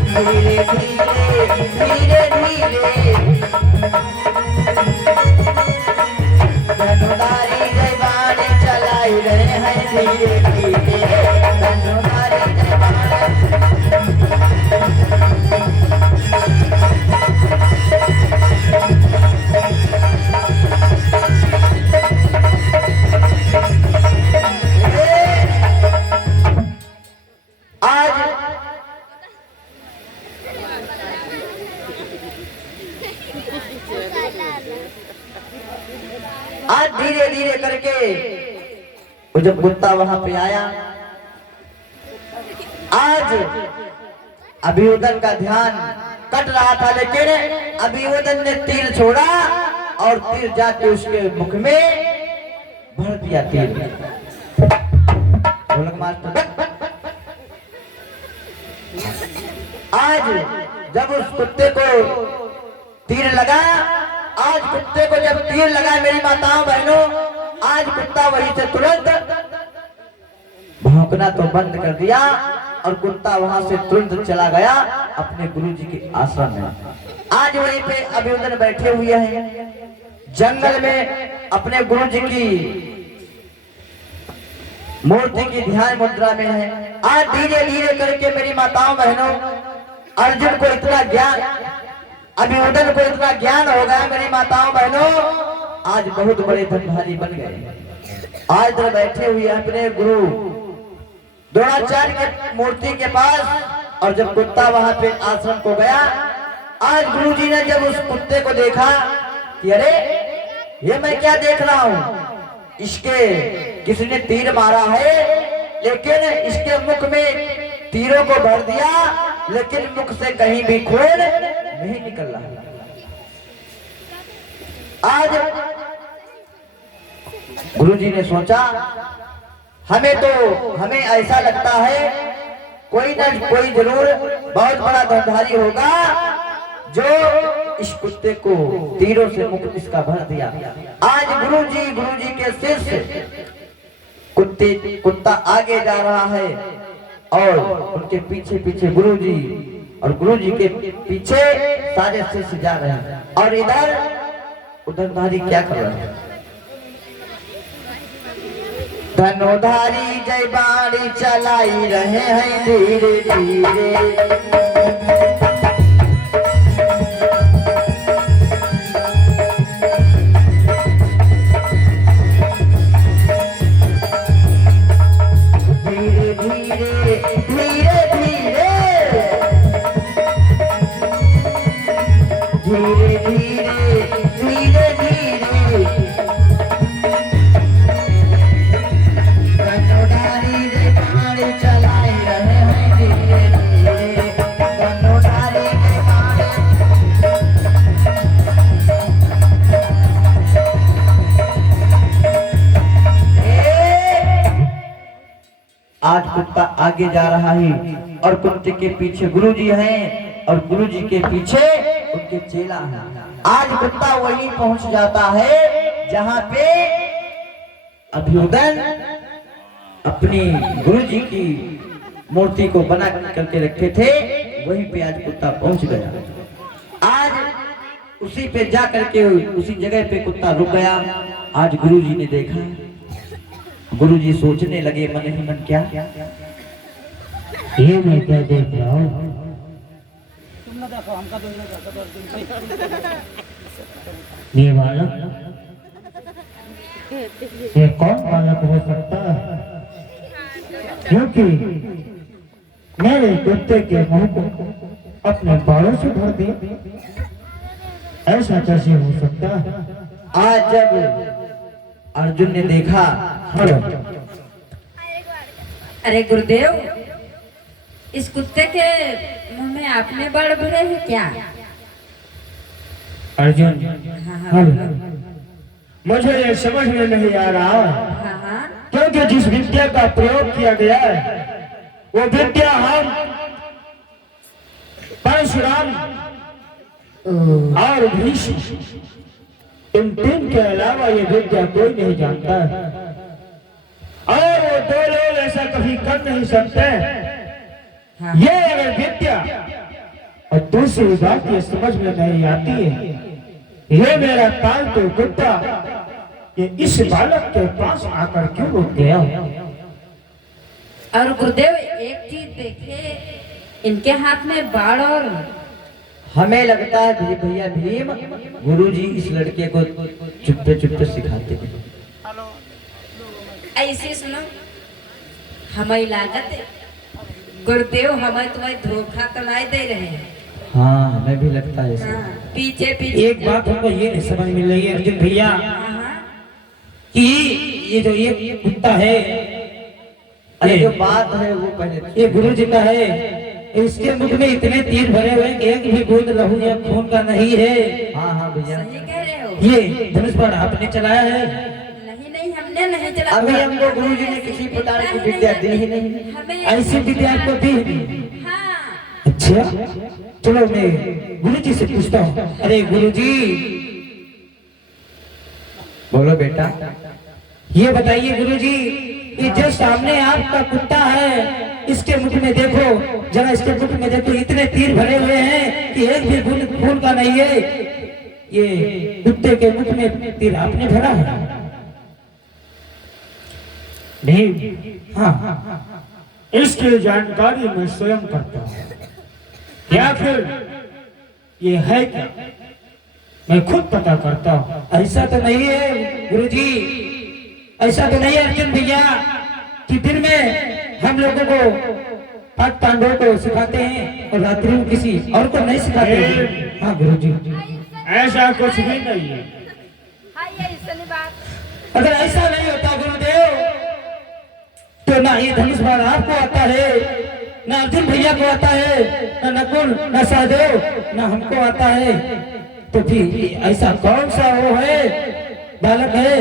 धीरे धीरे धीरे धीरे धनुधारी जय बाणी चलाई रहे हैं धीरे धीरे धनुधारी जय बाणी आज धीरे धीरे करके वो जब कुत्ता वहां पे आया, आज अभिउदन का ध्यान कट रहा था, लेकिन अभिउदन ने तीर छोड़ा और तीर जाके उसके मुख में भर दिया। तीर मास्टर, आज जब उस कुत्ते को तीर लगा, आज कुत्ते को जब तीर लगा मेरी माताओं बहनों, आज कुत्ता वहीं से तुरंत भौंकना तो बंद कर दिया और कुत्ता वहां से तुरंत चला गया अपने गुरु जी के आश्रम में। आज वहीं पे अभिउदन बैठे हुए हैं जंगल में, अपने गुरु जी की मूर्ति की ध्यान मुद्रा में है। आज धीरे धीरे करके मेरी माताओं बहनों, अर्जुन को इतना ज्ञान, अभिउदन को इतना ज्ञान हो गया मेरी माताओं बहनों, आज बहुत बड़े धनधारी बन गए। आज इधर बैठे हुए अपने गुरु द्रोणाचार्य के मूर्ति के पास, और जब कुत्ता वहां पे आश्रम को गया, आज गुरु जी ने जब उस कुत्ते को देखा कि अरे ये मैं क्या देख रहा हूँ, इसके किसी ने तीर मारा है, लेकिन इसके मुख में तीरों को भर दिया, लेकिन मुख से कहीं भी खून नहीं निकल रहा। आज गुरुजी ने सोचा हमें ऐसा लगता है कोई न कोई जरूर बहुत बड़ा धनधारी होगा जो इस कुत्ते को तीरों से मुक्त इसका भर दिया। आज गुरुजी के शिष्य कुत्ता आगे जा रहा है और उनके पीछे पीछे गुरुजी और गुरुजी के पीछे सारे शिष्य जा रहे हैं और इधर उधरधारी क्या कर रहे हैं? धनुधारी जय बाड़ी चलाई रहे हैं धीरे धीरे। आज कुत्ता आगे जा रहा है और कुत्ते के पीछे गुरुजी हैं और गुरुजी के पीछे उनके चेला हैं। आज कुत्ता वहीं पहुंच जाता है जहां पे अभियोदन अपनी गुरुजी की मूर्ति को बना करके रखे थे, वहीं पे आज कुत्ता पहुंच गया। आज उसी पे जा करके उसी जगह पे कुत्ता रुक गया। आज गुरुजी ने देखा, गुरुजी सोचने लगे मन ही मन, क्या ये मैं क्या देख रहा हूँ? तुम ना देखो, हमका तो ये बालक, ये कौन बालक हो सकता है? क्योंकि मेरे कुत्ते के मुंह को अपने बालों से भर दिया, ऐसा कैसे हो सकता है? आज जब अर्जुन ने देखा, अरे गुरुदेव, इस कुत्ते के मुंह में आपने बाल भरे हैं क्या? अर्जुन, हाँ, मुझे ये समझ में नहीं आ रहा, हाँ। क्योंकि जिस विद्या का प्रयोग किया गया है वो विद्या हम परशुराम और भीष्म इन तीन के अलावा ये विद्या कोई नहीं जानता है, और वो दो लोग ऐसा कभी कर नहीं सकते। ये अगर विद्या और दूसरी बात ये समझ में नहीं आती है, ये मेरा पालतू कुत्ता ये इस बालक के पास आकर क्यों रुक गया? और गुरुदेव एक चीज देखे, इनके हाथ में बाल और हमें लगता है भैया भीम गुरुजी इस लड़के को चुप्पे चुप्पे सिखाते हैं। ऐसे सुनो, हमें लागत है गुरुदेव हमें तुम्हें धोखा तो नहीं दे रहे हैं। हाँ, हमें भी लगता है ऐसा। हाँ, पीछे पीछे एक बात हमको ये नहीं समझ मिल रही है अर्जुन भैया, हाँ, कि ये जो ये कुत्ता है, अरे जो बात है वो पहले ये गुरु जी का है, इसके मुख में इतने तीर भरे हुए हैं, एक भी बूंद लहू या खून का नहीं है। हाँ हाँ भैया, सही कह रहे हो। ये धनुष बाण आपने चलाया है? नहीं, हमने नहीं चला। अभी हमको गुरुजी ने किसी प्रकार की विद्या दी ही नहीं। हमें ऐसी विद्या आपको दी नहीं? हाँ, अच्छा, चलो मैं गुरु जी से पूछता हूँ। अरे गुरु जी, बोलो बेटा। ये बताइए गुरु जी, ये जो सामने आपका कुत्ता है, इसके मुख में देखो जरा, इसके मुख में देखो, इतने तीर भरे हुए हैं कि एक भी बूंद खून का नहीं है। ये कुत्ते के मुख में तीर आपने भरा है? नहीं। हाँ, इसकी जानकारी मैं स्वयं करता हूँ, या फिर ये है क्या मैं खुद पता करता हूँ। ऐसा तो नहीं है गुरुजी, ऐसा तो नहीं है अर्जुन भैया कि दिन में हम लोगों को पांच पांडवों को सिखाते हैं और रात्रि में किसी और को नहीं सिखाते हैं। हाँ गुरुजी, ऐसा कुछ भी नहीं है। अगर ऐसा नहीं होता गुरुदेव, तो ना ये धनुष बाण आपको आता है, ना अर्जुन भैया को आता है, ना नकुल, ना सहदेव, ना हमको आता है, तो फिर ऐसा कौन सा वो है बालक है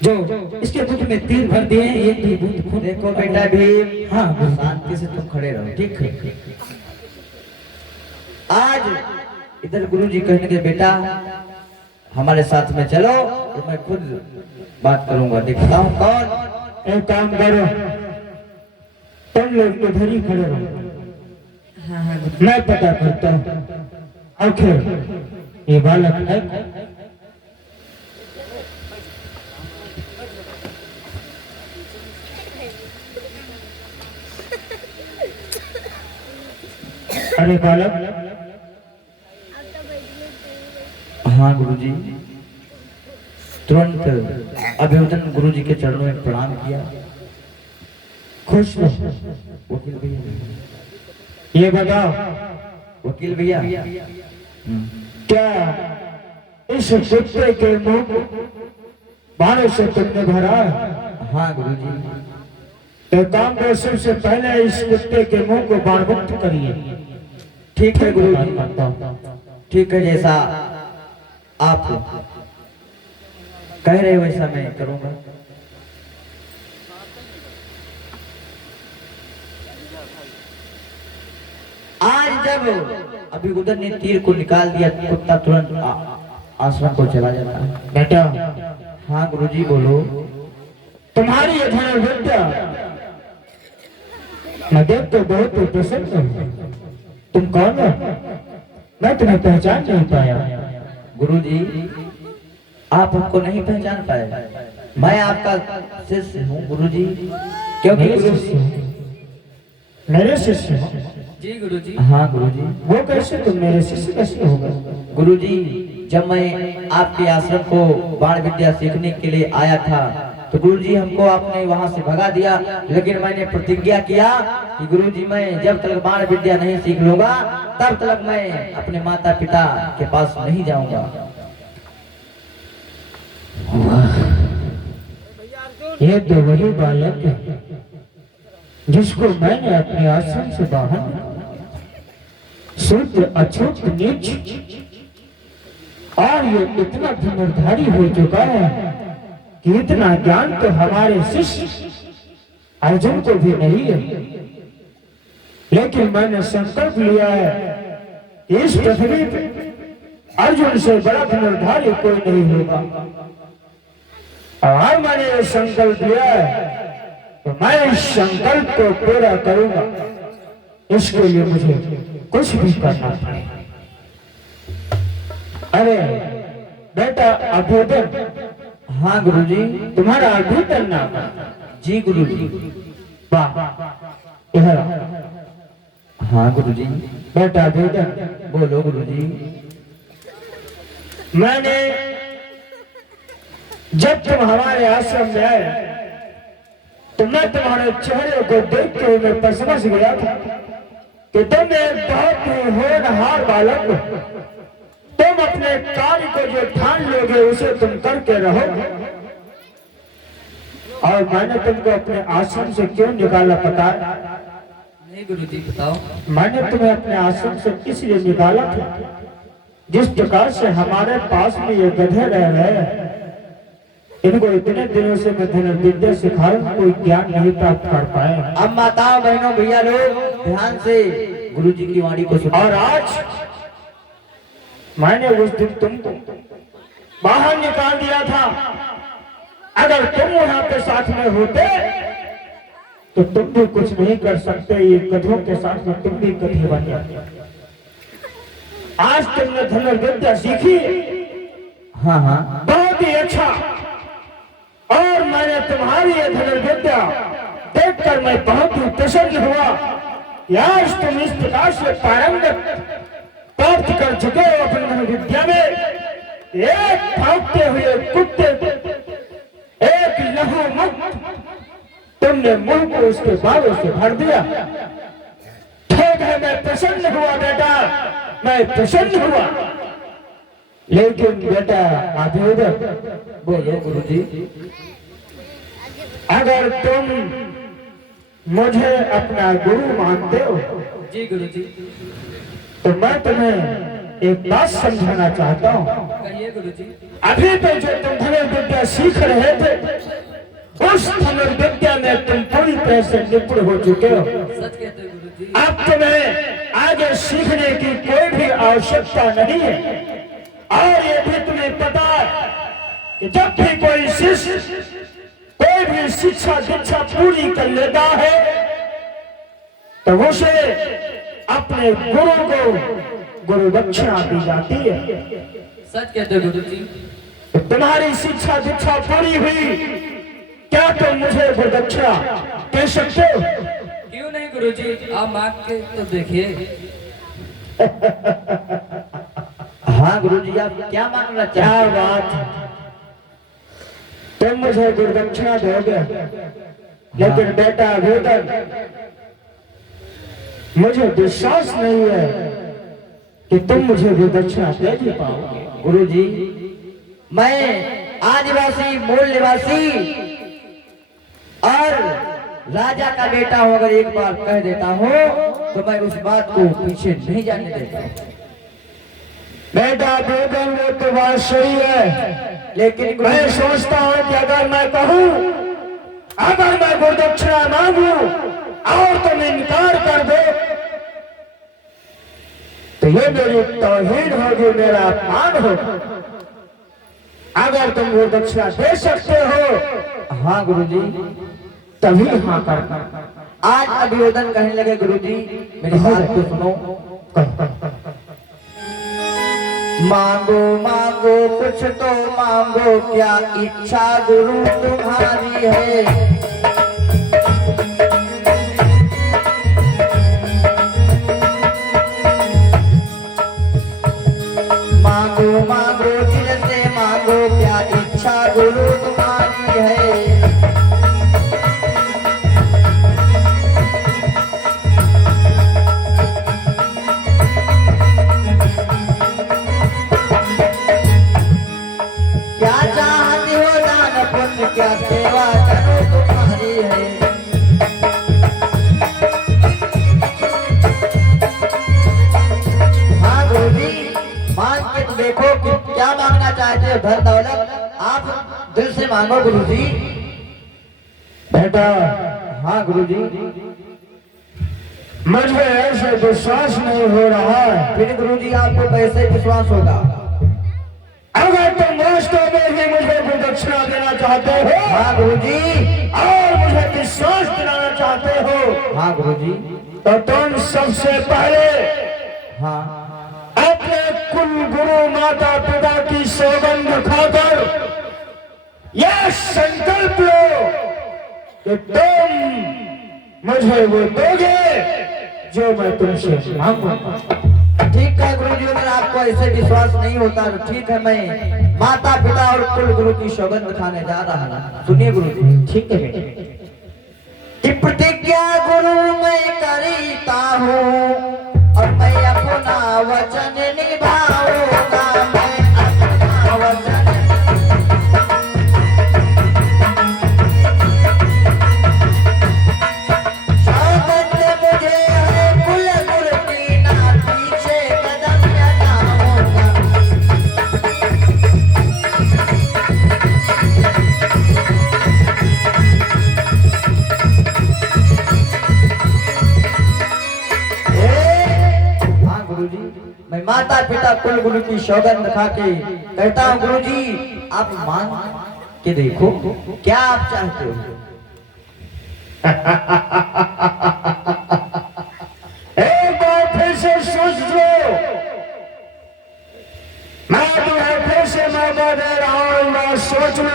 जो इसके मुख में तीर भर दिए, एक भी बूंद खून। देखो बेटा भीम, हाँ गुरु। शांति से तुम खड़े रहो, ठीक है। आज इधर गुरुजी कहने के बेटा हमारे साथ में चलो, और मैं खुद बात करूंगा, देखता हूँ कौन। एक काम करो, तुम लोग इधर ही खड़े रहो, हाँ हाँ गुरु। मैं पता करता हूँ आखिर ये बालक है। अरे बालक, हाँ गुरुजी। तुरंत अभिवादन गुरुजी के चरणों में प्रणाम किया। खुश हो? वकील भैया, ये बताओ, वकील भैया, क्या इस कुत्ते के मुंह को बाणों से तुमने भरा है? हाँ गुरुजी। तो काम करो, सबसे पहले इस कुत्ते के मुंह को बाण मुक्त करिए। ठीक है गुरुजी, करता हूँ। ठीक है, जैसा आप कह रहे हो वैसा मैं करूंगा। आज जब अभिगुदर ने तीर को निकाल दिया, कुत्ता तुरंत आश्रम को चला जाता है। बेटा, हाँ गुरुजी बोलो। तुम्हारी ये धनुर्विद्या मैं देख तो बहुत प्रसन्न हूँ। तुम कौन हो? मैं तुम्हें पहचान नहीं पाया। गुरुजी, आप हमको नहीं पहचान पाए? मैं आपका शिष्य हूँ गुरुजी। क्योंकि मेरे शिष्य हो? जी गुरुजी। हाँ गुरुजी। वो कैसे? तुम मेरे शिष्य कैसे हो गए? गुरुजी, जब मैं आपके आश्रम को बाण विद्या सीखने के लिए आया था, तो गुरुजी हमको आपने वहां से भगा दिया, लेकिन मैंने प्रतिज्ञा किया कि गुरुजी मैं जब तक बाण विद्या नहीं सीख लूंगा तब तक मैं अपने माता पिता के पास नहीं जाऊंगा। ये तो वही बालक है जिसको मैंने अपने आश्रम से बाहर निकाला। शूद्र, अछूत, नीच, और ये इतना धनुर्धारी हो चुका है कि इतना ज्ञान तो हमारे शिष्य अर्जुन को भी नहीं है। लेकिन मैंने संकल्प लिया है कि इस पृथ्वी पे अर्जुन से बड़ा धनुर्धारी कोई नहीं होगा। और मैंने ये संकल्प लिया है तो मैं इस संकल्प को पूरा करूंगा। इसके लिए मुझे कुछ भी करना पड़ेगा। अरे बेटा अभ्युदय। हाँ गुरुजी। तुम्हारा अभ्युदय नाम है? जी गुरुजी। वाह, इधर आओ। हाँ गुरुजी। बेटा अभ्युदय, बोलो गुरुजी। मैंने जब तुम हमारे आश्रम में आए तो मैं तुम्हारे चेहरे को देख के मैं समझ गया था कि तुम एक बहुत ही होनहार बालक हो। तुम अपने कार्य को जो ठान लोगे उसे तुम करके रहो। और मैंने तुमको अपने आश्रम से क्यों निकाला पता है? नहीं गुरुजी, बताओ। मैंने तुम्हें अपने आश्रम से इसलिए निकाला था, जिस प्रकार से हमारे पास में ये गधे रह रहे हैं, इनको इतने दिनों से मैं धनुर्विद्या सिखा रहा हूं, कोई ज्ञान नहीं प्राप्त कर पाए। अब माताओं बहनों भैया लोग ध्यान से गुरुजी की वाणी को सुनो। और आज मैंने उस दिन तुमको बाहर निकाल दिया था। अगर तुम यहाँ पे साथ में होते तो तुम भी कुछ नहीं कर सकते। ये गधों के साथ में तुम भी गधे बन जाते। आज तुमने धनुर्विद्या सीखी, हाँ हाँ, बहुत ही अच्छा। और मैंने तुम्हारी ये धनुर्विद्या देखकर मैं बहुत ही प्रसन्न हुआ कि आज तुम इस प्रकार से पारंगत प्राप्त कर चुके हो अपनी धनुर्विद्या में। एक भागते हुए कुत्ते, एक लहू मुक्त, तुमने मुंह को उसके बालों से भर दिया। ठीक है, मैं प्रसन्न हुआ बेटा, मैं प्रसन्न हुआ। लेकिन बेटा अभ्युदय, बोलो गुरुजी। अगर तुम मुझे अपना गुरु मानते हो जी गुरु जी। तो मैं तुम्हें एक बात समझाना चाहता हूँ। कहिए गुरु जी। अभी तो जो तुम धनुर्विद्या सीख रहे थे, उस धनुर्विद्या में तुम पूरी तरह से निपुण हो चुके हो। सच कहते गुरु जी। अब तुम्हें आगे सीखने की कोई भी आवश्यकता नहीं है। और ये भी तुम्हें पता है कि जब भी कोई शिष्य कोई भी शिक्षा दीक्षा पूरी कर लेता है तो उसे अपने गुरु को गुरु दक्षिणा दी जाती है। सच कहते गुरु जी। तो तुम्हारी शिक्षा दीक्षा पूरी हुई, क्या तुम मुझे गुरु दक्षिणा कह सकते हो? क्यों नहीं गुरु जी, आप मांग के तो देखिए। हाँ गुरुजी, आप क्या मांगना क्या चाहते हैं? बात है, तुम मुझे गुरु दक्षिणा दोगे, लेकिन बेटा वेदन, मुझे विश्वास नहीं है कि तुम मुझे गुरु दक्षिणा दे भी पाओगे। गुरुजी, मैं आदिवासी मूल निवासी और राजा का बेटा हूँ। अगर एक बार कह देता हूँ तो मैं उस बात को पीछे नहीं जाने देता। बेटा वेदन, वो तो बात सही है, लेकिन मैं सोचता हूँ कि अगर मैं कहूँ, अगर मैं गुरु दक्षिणा मांगू और तुम इनकार कर दो तो ये मेरी तौहीन होगी, मेरा अपमान होगा। अगर तुम गुरु दक्षिणा दे सकते हो, हाँ गुरुजी, तभी हाँ करना। आज अभिवादन कहने लगे गुरुजी, मेरी बात को सुनो। मांगो मांगो कुछ तो मांगो, क्या इच्छा गुरु तुम्हारी है। मांगो मांगो दिल से मांगो, क्या इच्छा गुरु तुम्हारी है। क्या चाहते हो दान पुण्य, क्या सेवा करो तुम्हारी है। हाँ गुरुजी, मांग के तो देखो कि क्या मांगना चाहते हो। धन दौलत आप दिल से मांगो गुरुजी। बेटा, हाँ गुरुजी, मुझे ऐसे विश्वास नहीं हो रहा है। फिर गुरुजी आपको कैसे विश्वास होगा? अगर तुम वास्तव में ही मुझे गुरु दक्षिणा देना चाहते हो हाँ गुरुजी, और मुझे विश्वास दिलाना चाहते हो, हाँ गुरुजी, तो तुम सबसे पहले हाँ अपने कुल गुरु माता पिता की सौगंध खाकर यह संकल्प लो कि तुम मुझे वो दोगे जो मैं तुमसे मांगूंगा। ठीक है गुरुजी, अगर आपको ऐसे विश्वास नहीं होता तो ठीक है, मैं माता पिता और कुल गुरु की सौगंध खाने जा रहा हूँ। सुनिए गुरुजी। ठीक है बेटे। कि प्रतिज्ञा गुरु मैं करता हूँ और मैं अपना वचन निभाऊंगा। मैं अपना वचन सौगंध मुझे है कुल गुरु की, ना पीछे कदम हटाऊंगा। हाँ गुरुजी, मैं माता पिता कुल गुरु की सौगंध खा के कहता हूँ गुरुजी, आप मांग के देखो क्या आप चाहते हो। एक बार फिर से सोच लो, मैं तुम्हें फिर से मौका दे रहा हूँ, एक बार सोच लो।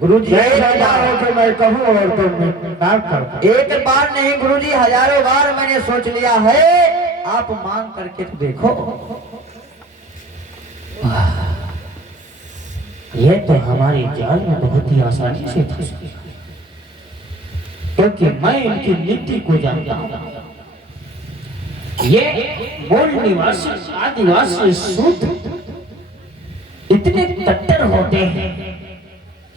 गुरुजी मैं चाहता हूँ कि मैं कहूँ और तुम इनकार कर। एक बार नहीं गुरुजी, हजारों बार मैंने सोच लिया है, आप मांग करके तो देखो। ये तो हमारी जाल में बहुत ही आसानी से फंस गया, क्योंकि मैं इनकी नीति को जानता हूँ। ये मूल निवासी आदिवासी शूद्र इतने कट्टर होते हैं,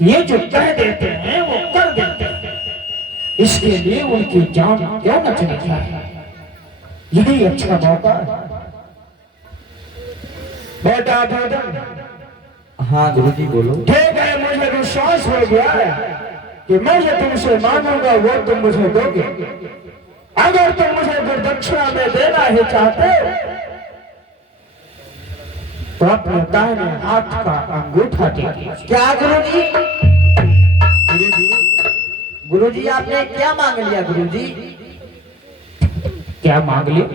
ये जो कह देते हैं वो कर देते हैं। इसके लिए उनकी जान क्यों न चली जाए। यही अच्छा मौका है। बेटा दुर्योधन, हाँ गुरुजी बोलो। ठीक है, मुझे विश्वास हो गया है कि मैं जो तुमसे मांगूंगा वो तुम मुझे दोगे। अगर तुम मुझे गुरुदक्षिणा में देना ही चाहते हो तो अपने दाहिने हाथ का अंगूठा दीजिए। क्या गुरुजी? गुरुजी आपने क्या मांग लिया गुरुजी? क्या मांग लिया?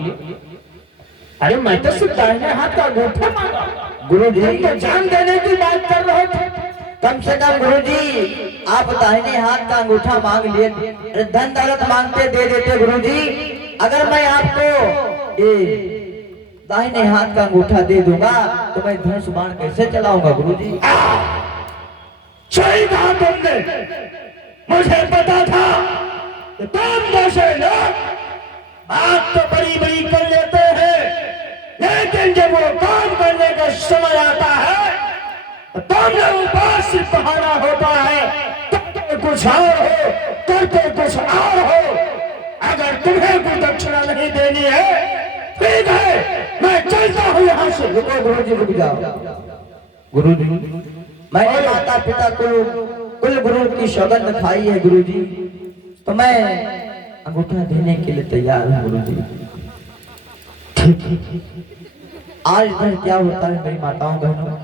अरे मैं तो सिर्फ दाहिने हाथ का अंगूठा मांगा। गुरुजी तुम तो जान देने की बात कर रहे थे। कम से कम गुरुजी आप दाहिने हाथ का अंगूठा मांग लिए, धन दौलत मांगते दे देते गुरुजी। अगर मैं आपको ये दाहिने हाथ का अंगूठा दे दूंगा तो मैं धनुष बाण कैसे चलाऊंगा गुरुजी? सही कहा तुमने। मुझे पता था कि तुम जैसे लोग बात तो बड़ी बड़ी कर लेते हैं, लेकिन जब वो काम करने का समय आता है तो तुमने ऊपर से बहाना होता है। करते कुछ और हो, करते कुछ और हो। अगर तुम्हें कोई दक्षिणा नहीं देनी है, ठीक है, मैं चलता हूँ यहाँ से। रुको गुरुजी, रुक जाओ गुरुजी। मैंने माता पिता कुल गुरु की सौगंध खाई है गुरुजी, तो मैं अंगूठा देने के लिए तैयार हूँ गुरुजी। आज इधर क्या होता है मेरी माताओं बहनों?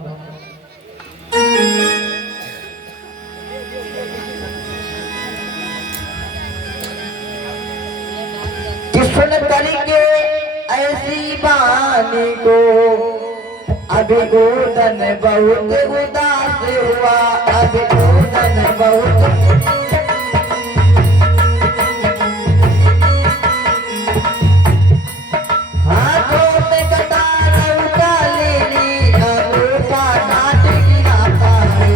किसन करके ऐसी बानी को अभी गोदन बहुत उदास हुआ, अभी गोदन बहुत। हाथों में कटार उठा लेनी, अंगूठा काट गिराता है।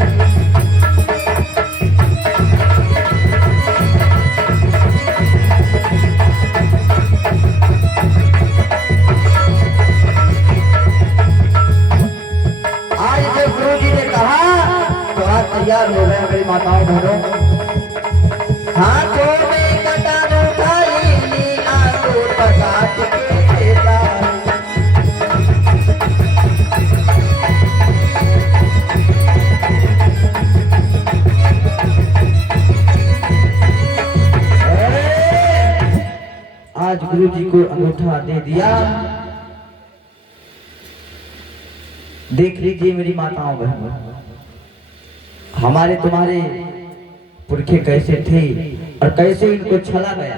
आज जब गुरुजी ने कहा तो आज तैयार हो गए मेरी माताओं बहनों। हाथों में कटार उठा लेनी, अंगूठा काट के देता है। आज गुरुजी को अंगूठा दे दिया। देख लीजिए मेरी माताओं बहनों, हमारे तुम्हारे पुरखे कैसे थे और कैसे इनको छला गया।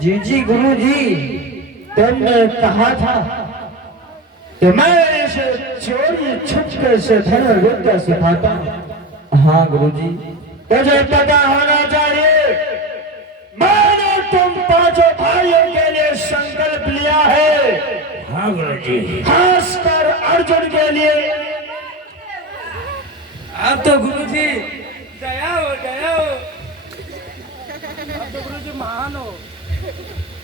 जी जी गुरुजी, तुमने कहा था कि मैं इसे चोरी छुपके से धनुर्विद्या सिखाता हूं। हाँ गुरुजी, मुझे पता होना चाहिए मैंने तुम पांचों भाइयों के लिए संकल्प लिया है। हाँ गुरुजी, खासकर अर्जुन के लिए। अब तो गुरुजी गया हो अब तो गुरुजी महान हो।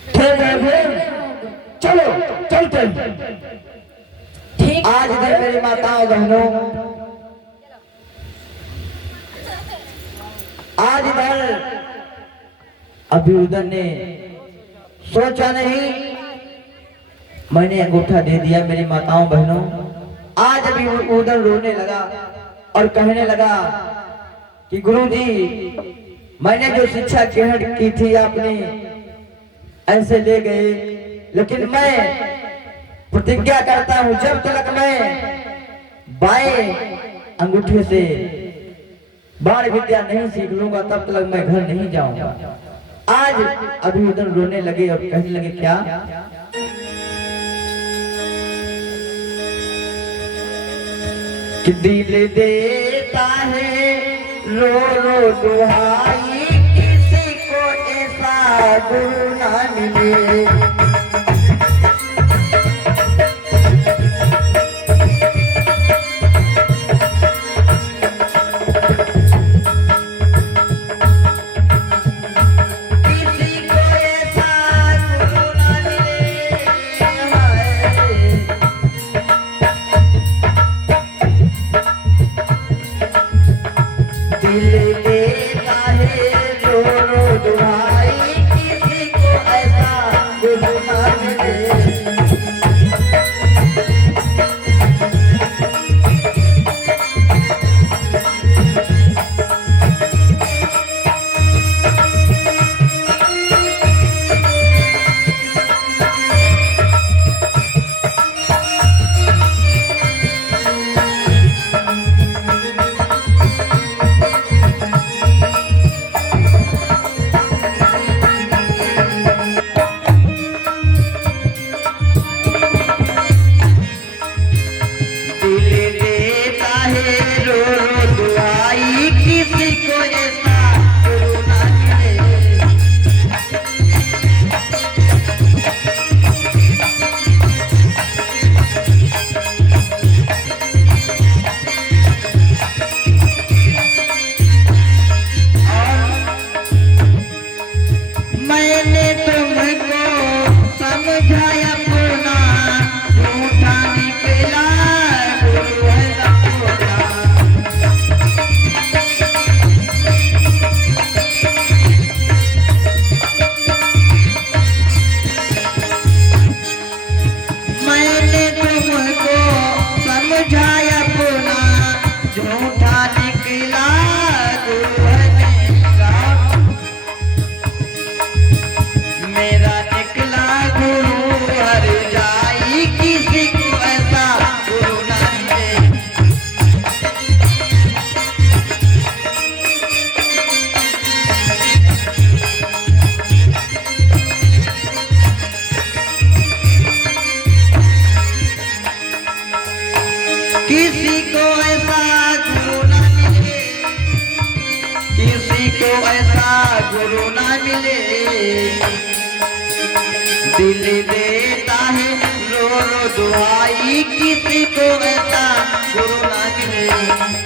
ठीक है फिर चलो चलते हैं। ठीक आज इधर मेरी माताओं बहनों, आज इधर अभी उधर ने सोचा नहीं, मैंने अंगूठा दे दिया मेरी माताओं बहनों। आज अभी उधर रोने लगा और कहने लगा कि गुरुजी मैंने जो शिक्षा ग्रहण की थी आपने ऐसे ले गए, लेकिन मैं प्रतिज्ञा करता हूं जब तक मैं बाएं अंगूठे से बाण विद्या नहीं सीख लूंगा तब तक मैं घर नहीं जाऊंगा। आज अभी उधर रोने लगे और कहने लगे क्या? कि दिल देता है रो रो दुहाई, किसी को ऐसा गुरु ना मिले। किसी को ऐसा गुरु ना मिले। दिल देता है रो रो दुहाई, किसी को ऐसा गुरु ना मिले। दिल देता है रो रो दुआई, किसी को ऐसा गुरु ना मिले। मैंने तुमको समझाया अपना, झूठा निकला गुरु है अपना। मैंने तुमको समझाया अपना, झूठा निकला गुरु है मेरा निकला गुरु हर जाई, किसी को ऐसा गुरु ना मिले। किसी को ऐसा गुरु ना मिले, किसी को ऐसा गुरु ना मिले। दिल देता है रो रो दुआई, किसी को ऐसा गुरु ना मिले।